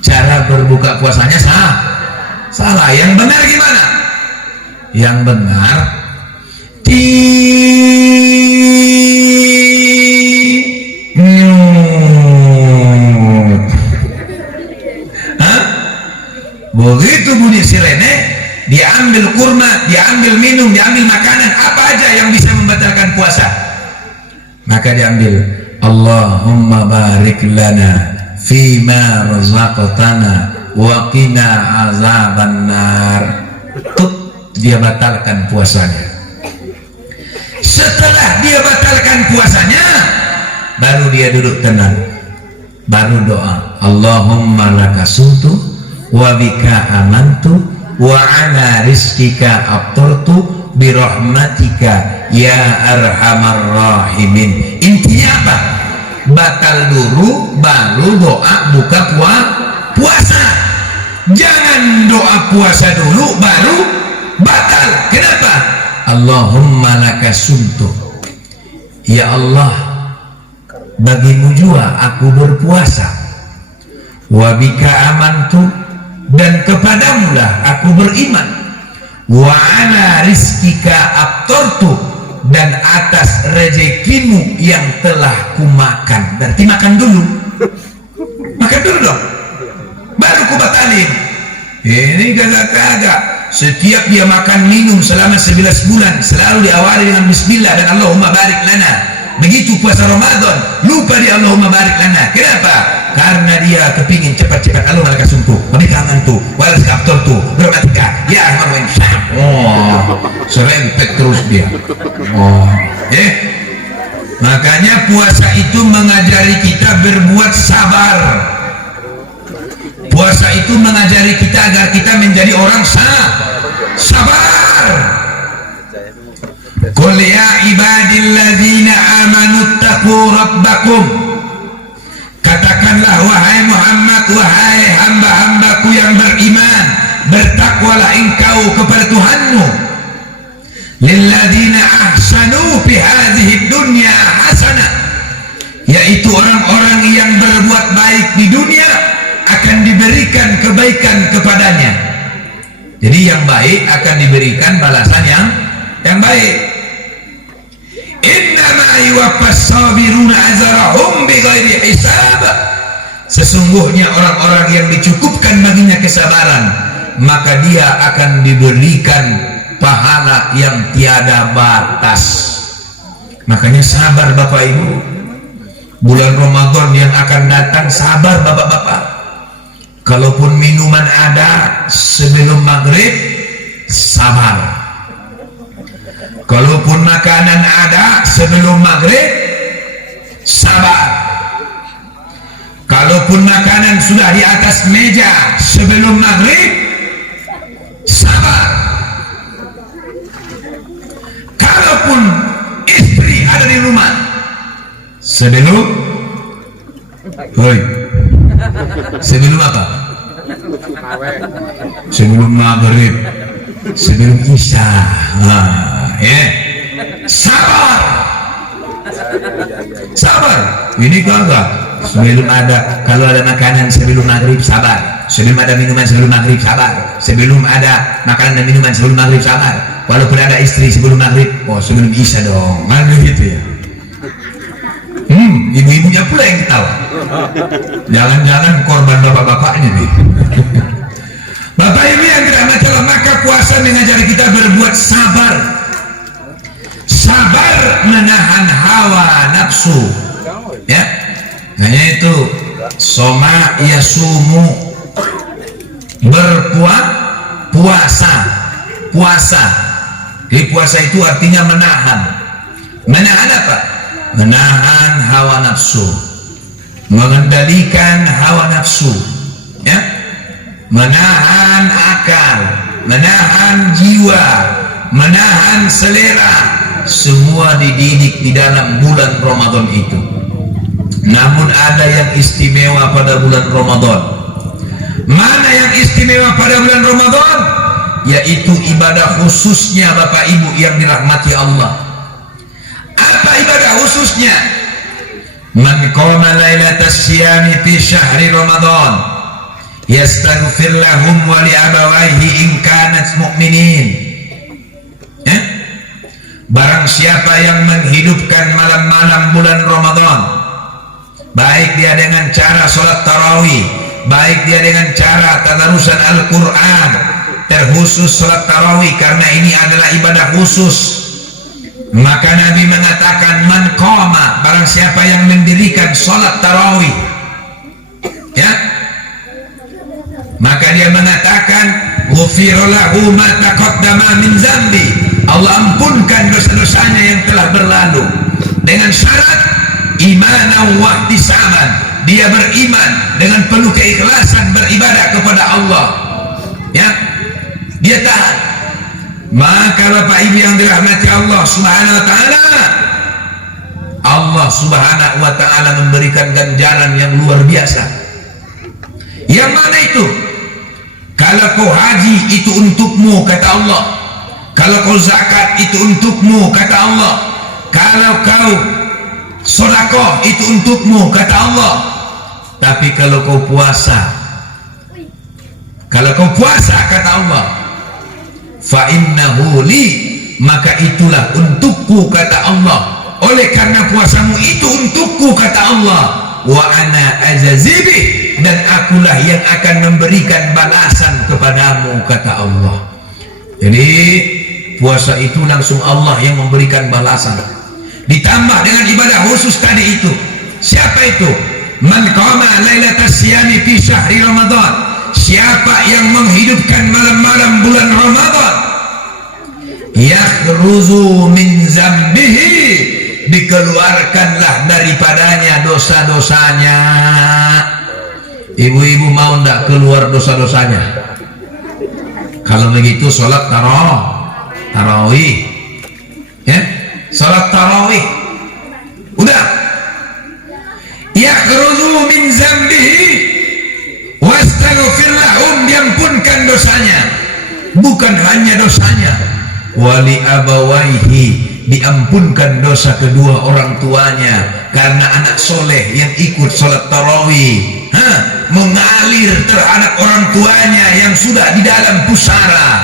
Cara berbuka puasanya salah. Yang benar gimana? Yang benar begitu bunyi sirene, diambil kurma, diambil minum, diambil makanan apa aja yang bisa membatalkan puasa, maka diambil Allahumma barik lana fima razaqtana wa qina azabannar. Dia batalkan puasanya. Setelah dia batalkan puasanya, baru dia duduk tenang, baru doa Allahumma laka sumtu wa bika amantu wa ala rizkika aftartu bi rahmatika ya arhamar rahimin. Intinya apa? Batal dulu baru doa buka puasa. Jangan doa puasa dulu baru batal. Kenapa? Allahumma laka sumtu, ya Allah, bagimu jua aku berpuasa, wa bika amantu, dan kepadamulah aku beriman, wa ala rizkika aftartu, dan atas rezekimu yang telah kumakan. Berarti makan dulu dong, baru kubatalin. Ini kagak. Setiap dia makan minum selama 11 bulan selalu diawali dengan bismillah dan Allahumma barik lana. Begitu puasa Ramadan lupa dia Allahumma barik lana. Kenapa? Karena dia kepingin cepat-cepat Allahumma laka sumtu wa bika amantu wa ala rizkika aftartu bi rahmatika ya arhamar rahimin. Serempet terus dia. Makanya puasa itu mengajari kita berbuat sabar. Puasa itu mengajari kita agar kita menjadi orang sabar. Qul ya ibadilladzina amanu taqu rabbakum. Katakanlah wahai Muhammad, wahai hamba-hambaku yang beriman, bertakwalah engkau kepada Tuhanmu. Lilladzina ahsanu fi hadhihi dunya hasanah, yaitu orang-orang yang berbuat baik di dunia akan diberikan kebaikan kepadanya. Jadi yang baik akan diberikan balasan yang baik. Innama yuwaffas sabiruna ajrahum bighairi hisab. sesungguhnya orang-orang yang dicukupkan baginya kesabaran, maka dia akan diberikan pahala yang tiada batas. Makanya sabar Bapak Ibu, bulan Ramadan yang akan datang sabar Bapak-bapak. Kalaupun minuman ada sebelum maghrib, sabar. Kalaupun makanan ada sebelum maghrib, sabar. Kalaupun makanan sudah di atas meja sebelum maghrib, sabar. Kalaupun istri ada di rumah sebelum apa? Sebelum maghrib, sebelum isya. Sabar. Sabar. Ini kagak. Sebelum ada, kalau ada makanan sebelum maghrib, sabar. Sebelum ada minuman sebelum maghrib, sabar. Sebelum ada makanan dan minuman sebelum maghrib, sabar. Walaupun ada istri sebelum maghrib, sebelum isya dong. Mana gitu ya? Ibu-ibunya pula yang ketawa. Jangan-jangan korban bapak-bapaknya nih. Bapak Ibu yang dirahmati Allah, maka puasa mengajari kita berbuat sabar. Sabar menahan hawa nafsu. Ya, hanya itu. Soma yasumu, berpuasa. Puasa. Jadi puasa itu artinya menahan. Menahan apa? Menahan hawa nafsu, mengendalikan hawa nafsu, ya, menahan akal, menahan jiwa, menahan selera, semua dididik di dalam bulan Ramadan itu. Namun ada yang istimewa pada bulan Ramadan. Mana yang istimewa pada bulan Ramadan? Yaitu ibadah khususnya Bapak Ibu yang dirahmati Allah. Apa ibadah khususnya? Man qama lailatas siyami fi syahri Ramadan yastaghfir lahum wa li abawayhi in kanat mu'minin. Barang siapa yang menghidupkan malam-malam bulan Ramadan, baik dia dengan cara sholat tarawih, baik dia dengan cara tadarusan Al-Quran, terkhusus sholat tarawih karena ini adalah ibadah khusus. Maka Nabi mengatakan man qama, barang siapa yang mendirikan sholat tarawih, ya, maka dia mengatakan ghufira lahu ma taqaddama min zambi, Allah ampunkan dosa-dosanya yang telah berlalu, dengan syarat imanan wa ihtisaban, dia beriman dengan penuh keikhlasan beribadah kepada Allah, ya, dia tahan. Maka Bapak Ibu yang dirahmati Allah Subhanahu wa Ta'ala, Allah Subhanahu wa Ta'ala memberikan ganjaran yang luar biasa. Yang mana itu? Kalau kau haji itu untukmu, kata Allah. Kalau kau zakat itu untukmu, kata Allah. Kalau kau sedekah itu untukmu, kata Allah. Tapi kalau kau puasa, kata Allah, fa innahu li, maka itulah untukku, kata Allah. Oleh karena puasamu itu untukku, kata Allah, wa ana azazibih, dan akulah yang akan memberikan balasan kepadamu, kata Allah. Jadi puasa itu langsung Allah yang memberikan balasan, ditambah dengan ibadah khusus tadi itu. Siapa itu? Man qama lailatas siyami fi syahri Ramadan, siapa yang menghidupkan malam-malam bulan Ramadan, yakhruzu min zambihi, dikeluarkanlah daripadanya dosa-dosanya. Ibu-ibu mau ndak keluar dosa-dosanya? Kalau begitu sholat tarawih, ya, sholat tarawih, udah. Yakhruju min zambihi wastaghfir lahum, diampunkan dosanya, bukan hanya dosanya, wali abawaihi, diampunkan dosa kedua orang tuanya, karena anak soleh yang ikut sholat tarawih mengalir terhadap orang tuanya yang sudah di dalam pusara.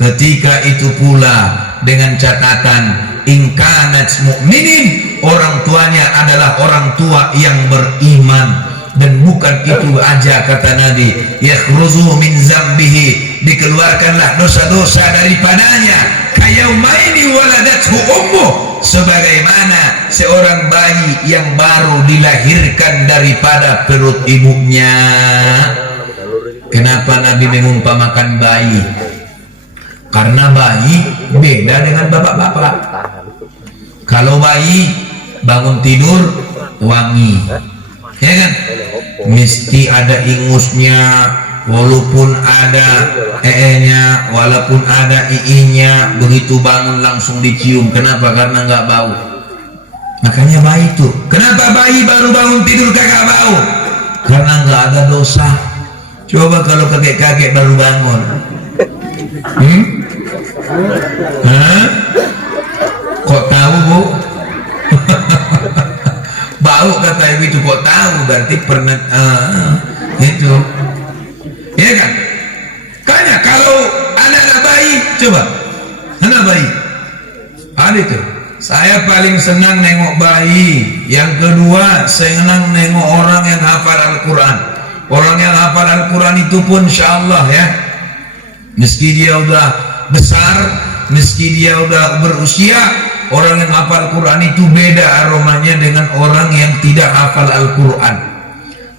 Ketika itu pula dengan catatan in kanat mu'minin, orang tuanya adalah orang tua yang beriman. dan bukan itu aja kata Nabi, yakhruzu min zambihi, dikeluarkanlah dosa-dosa daripadanya, kayaumaini waladathu ummuh, sebagaimana seorang bayi yang baru dilahirkan daripada perut ibunya. Kenapa Nabi mengumpamakan bayi? Karena bayi beda dengan bapak-bapak. Kalau bayi bangun tidur wangi, ya kan? Mesti ada ingusnya, walaupun ada nya, walaupun ada iinya, begitu bangun langsung dicium. Kenapa? Karena nggak bau. Makanya bayi tuh, kenapa bayi baru bangun tidur kagak bau? Karena nggak ada dosa. Coba kalau kakek-kakek baru bangun, kok tahu bu? Bau kata ibu itu, kok tahu? Berarti pernah itu, ya kan? Karena kalau anak-anak bayi, coba anak bayi, ada itu. Saya paling senang nengok bayi. Yang kedua, saya senang nengok orang yang hafal Al-Quran. Orang yang hafal Al-Quran itu pun insya Allah ya, meski dia udah besar, meski dia udah berusia, orang yang hafal Al-Quran itu beda aromanya dengan orang yang tidak hafal Al-Quran.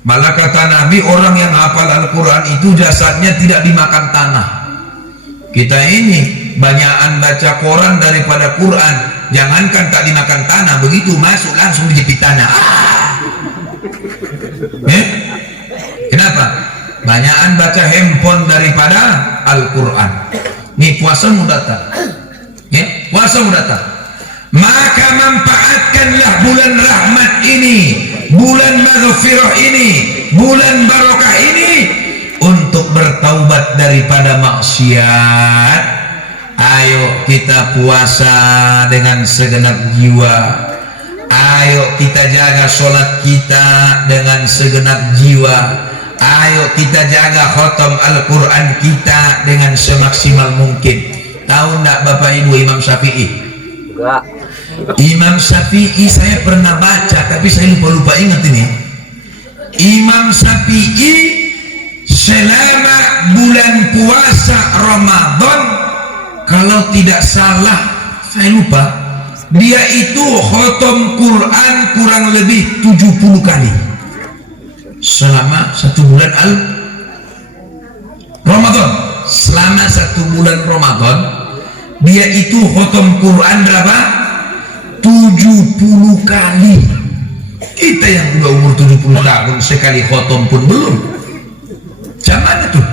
Malah kata Nabi, orang yang hafal Al-Quran itu jasadnya tidak dimakan tanah. Kita ini banyakan baca Quran daripada Quran. Jangankan tak dimakan tanah, begitu masuk langsung dijepit tanah. Kenapa? Banyakan baca handphone daripada Al-Quran. Nih puasa mau datang, puasa mau datang. Maka manfaatkanlah bulan rahmat ini, bulan maghfirah ini, bulan barokah ini untuk bertaubat daripada maksiat. Ayo kita puasa dengan segenap jiwa. Ayo kita jaga sholat kita dengan segenap jiwa. Ayo kita jaga khatam Al-Quran kita dengan semaksimal mungkin. Tahu enggak Bapak Ibu Imam Syafi'i? Enggak. Imam Syafi'i saya pernah baca, tapi saya lupa ingat ini. Imam Syafi'i selama bulan puasa Ramadan, kalau tidak salah saya lupa, dia itu khatam Quran kurang lebih 70 kali selama satu bulan Ramadan. Selama satu bulan Ramadan dia itu khatam Quran berapa? 70 kali. Kita yang udah umur 70 tahun sekali khatam pun belum. Macam tuh?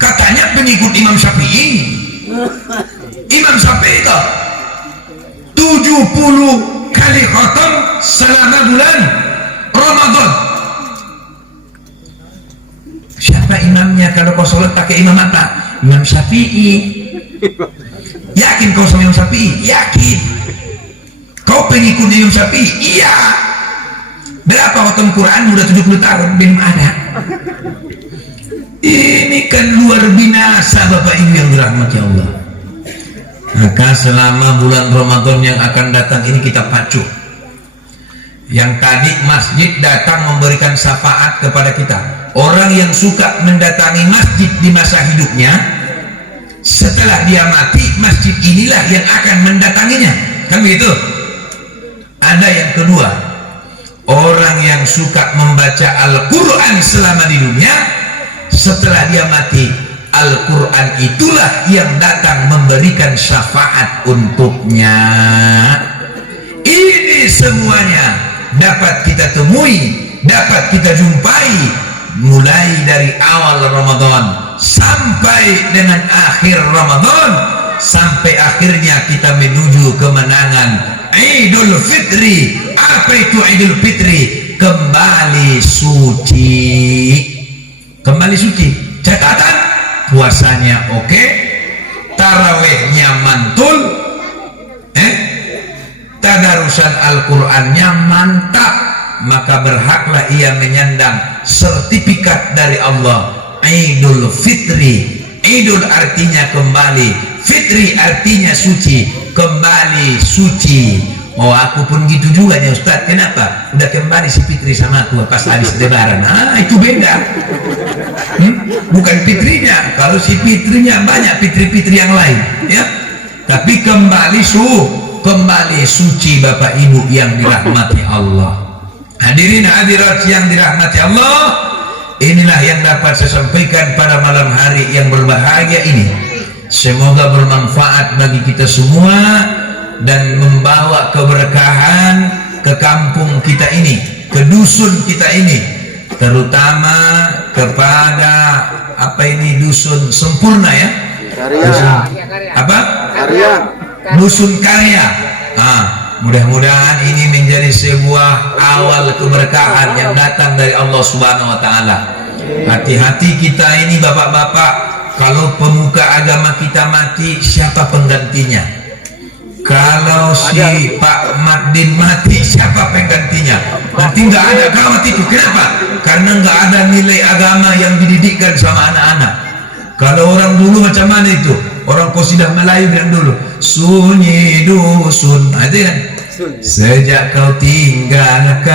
Katanya pengikut Imam Syafi'i. Imam Syafi'i itu 70 kali khatam selama bulan Ramadan. Siapa imamnya? Kalau kau sholat pakai imam apa? Imam Syafi'i. Yakin kau sama Imam Syafi'i? Yakin. Kau pengikut Imam Syafi'i? Iya. Berapa khatam Quran? Udah 70 tahun belum ada. Ini kan luar binasa Bapak Ibu yang dirahmati Allah. Maka selama bulan Ramadan yang akan datang ini kita pacu. Yang tadi masjid datang memberikan syafaat kepada kita. Orang yang suka mendatangi masjid di masa hidupnya, setelah dia mati, masjid inilah yang akan mendatanginya. Kan begitu? Ada yang kedua, orang yang suka membaca Al-Quran selama di dunia, setelah dia mati, Al-Quran itulah yang datang memberikan syafaat untuknya. Ini semuanya dapat kita temui, dapat kita jumpai mulai dari awal Ramadan sampai dengan akhir Ramadan, sampai akhirnya kita menuju kemenangan Idul Fitri. Apa itu Idul Fitri? Kembali suci. Kembali suci. Catatan, puasanya oke, tarawihnya mantul, tadarusan Al-Qurannya mantap, maka berhaklah ia menyandang sertifikat dari Allah Idul Fitri. Idul artinya kembali, Fitri artinya suci, kembali suci. Oh aku pun gitu juga ya Ustaz. Kenapa? Udah kembali si Fitri sama aku pas habis lebaran. Itu beda. Bukan Fitrinya. Kalau si Fitrinya banyak Fitri-Fitri yang lain ya. Tapi kembali suci Bapak Ibu yang dirahmati Allah. Hadirin hadirat yang dirahmati Allah, inilah yang dapat saya sampaikan pada malam hari yang berbahagia ini. Semoga bermanfaat bagi kita semua dan membawa keberkahan ke kampung kita ini, ke dusun kita ini, terutama kepada dusun sempurna ya. Dusun, dusun karya. Mudah-mudahan ini menjadi sebuah awal keberkahan yang datang dari Allah Subhanahu wa taala. Hati-hati kita ini bapak-bapak, kalau pemuka agama kita mati, siapa penggantinya? Kalau si Pak Madin mati, siapa penggantinya? Nanti nggak ada kawat itu. Kenapa? Karena nggak ada nilai agama yang dididikkan sama anak-anak. Kalau orang dulu macam mana itu? Orang Qasidah Melayu bilang dulu, sunyi dusun, ada kan? Sejak kau tinggalkan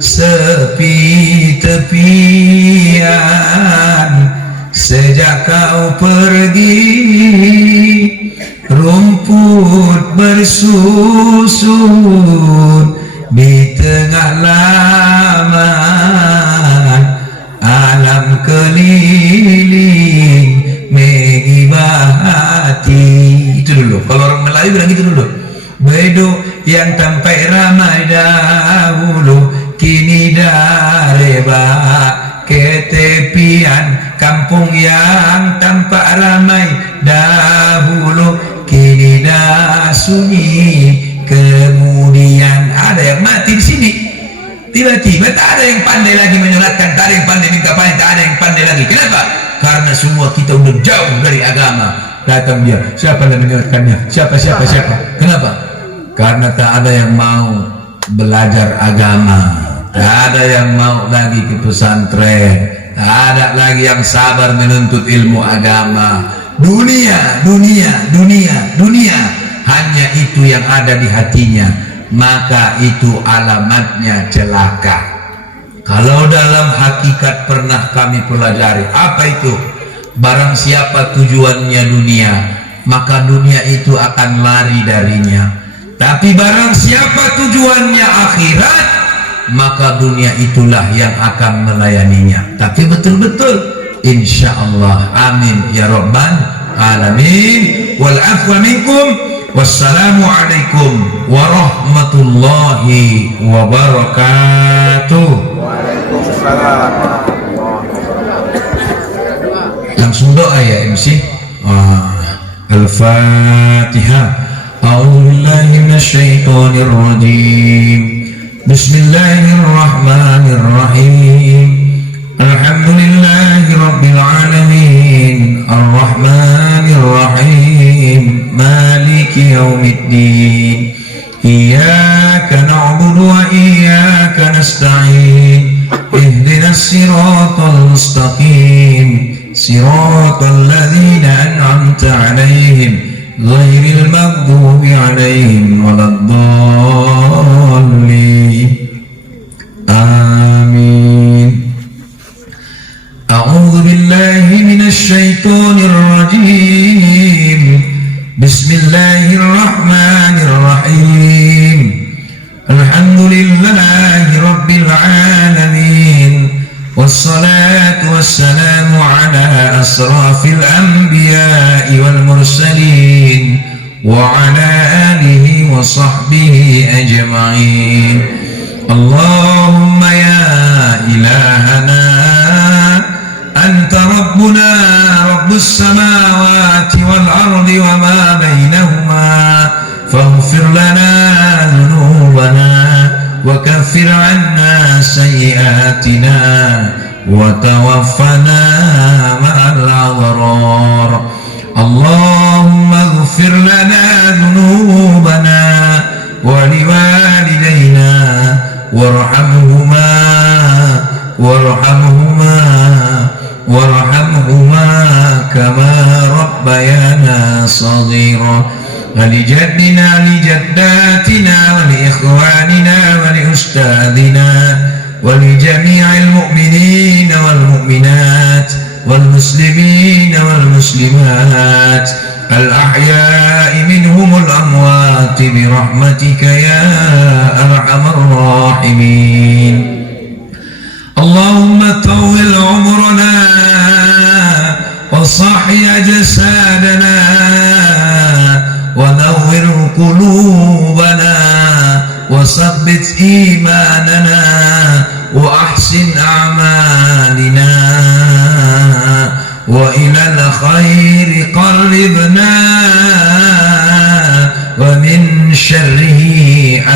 sepi tepian, sejak kau pergi rumput bersusun di tengah laman, alam keliling menggibah hati. Itu dulu kalau orang Melayu bilang gitu dulu. Beduk yang tampai ramai dahulu kini dah rebah ketepian, kampung yang tampak ramai dahulu kini dah sunyi. Kemudian ada yang mati di sini. Tiba-tiba tak ada yang pandai lagi menyolatkan, tak ada yang pandai minta paling, tak ada yang pandai lagi. Kenapa? Karena semua kita udah jauh dari agama. Datang dia, siapa yang menyolatkannya? Siapa? Kenapa? Karena tak ada yang mau belajar agama, tak ada yang mau lagi ke pesantren, tak ada lagi yang sabar menuntut ilmu agama. Dunia, hanya itu yang ada di hatinya, maka itu alamatnya celaka. Kalau dalam hakikat pernah kami pelajari, apa itu? Barang siapa tujuannya dunia, maka dunia itu akan lari darinya. Tapi barang siapa tujuannya akhirat, maka dunia itulah yang akan melayaninya. Tapi betul-betul insyaallah, amin ya rabbal alamin. Wal afwa minkum, wassalamualaikum warahmatullahi wabarakatuh. Waalaikumsalam. Langsung doa ya MC. Al-Fatihah. A'udzu billahi minasyaitonir rajim. Bismillahirrahmanirrahim. Alhamdulillahi rabbil alamin. Arrahmanir rahim. Maliki yaumiddin. Iyyaka na'budu wa iyyaka nasta'in. Ihdinas siratal mustaqim. Siratal ladzina an'amta 'alaihim ghairil maghdubi 'alaihim waladdallin. Amin. A'udzu billahi minasy syaithanir rajim. Bismillahirrahmanirrahim. Alhamdulillahi rabbil alamin. Wassalatu wassalamu ala asrafil anbiya'i wal mursalin wa ala alihi wa sahbihi ajma'in. Allahumma ya ilahana anta rabbuna rabbus samawati wal ardi wa ma bainahuma faghfir lana dhunubana wa kaffir 'anna sayyi'atina wa tawaffana ma'al abrar. Allahumma ighfir lana dhunubana wa liwalidayna warhamhuma kama rabbayana shaghira. ولجدنا لجداتنا ولإخواننا ولأستاذنا ولجميع المؤمنين والمؤمنات والمسلمين والمسلمات الأحياء منهم الأموات برحمتك يا أرحم الراحمين. اللهم طول عمرنا وصحي أجسادنا ونور قلوبنا وثبت إيماننا وأحسن أعمالنا وإلى الخير قربنا ومن شره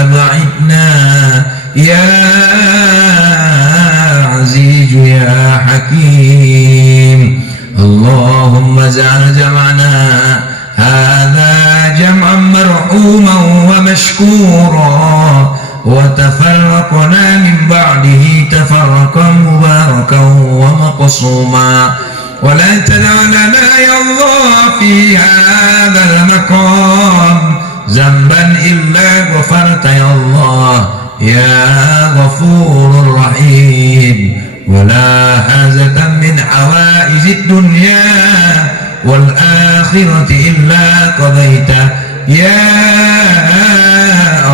أبعدنا يا عزيز يا حكيم. اللهم اجعل جمعنا هذا جمعا مرحوما ومشكورا وتفرقنا من بعده تفرقا مباركا ومقصوما ولا تدع لنا يا الله في هذا المقام ذنبا إلا غفرت يا الله يا غفور رحيم ولا حاجة من حوائج الدنيا والآخرة إلا قضيته يا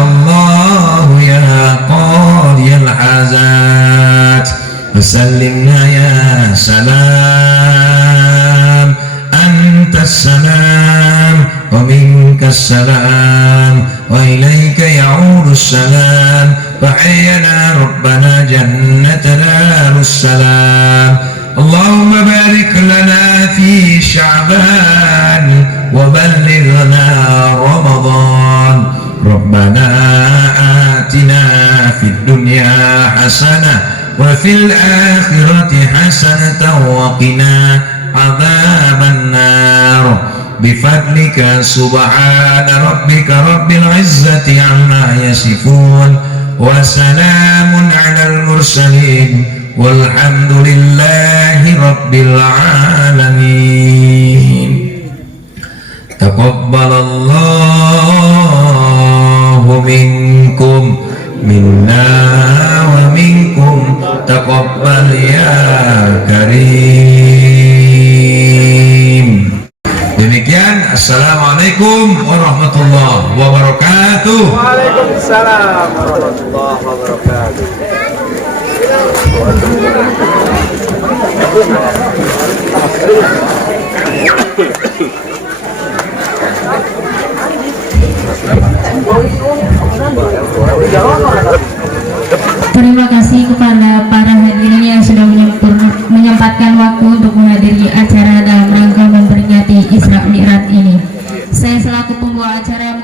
الله يا قاضي الحاجات. وسلمنا يا سلام أنت السلام ومنك السلام وإليك يعود السلام وحينا ربنا جنة دار السلام. اللهم بارك لنا في شعبان وبلغنا رمضان. ربنا آتنا في الدنيا حسنة وفي الآخرة حسنة وقنا عذاب النار بفضلك سبحان ربك رب العزة عما يصفون وسلام على المرسلين والحمد لله رب العالمين. تقبل الله منكم منا ومنكم تقبل يا كريم. Demikian, assalamualaikum warahmatullahi wabarakatuh. Waalaikumsalam warahmatullahi wabarakatuh. Terima kasih kepada para hadirin yang sudah menyempatkan waktu untuk menghadiri acara dalam rangka memperingati Isra Mi'raj ini. Saya selaku pembawa acara yang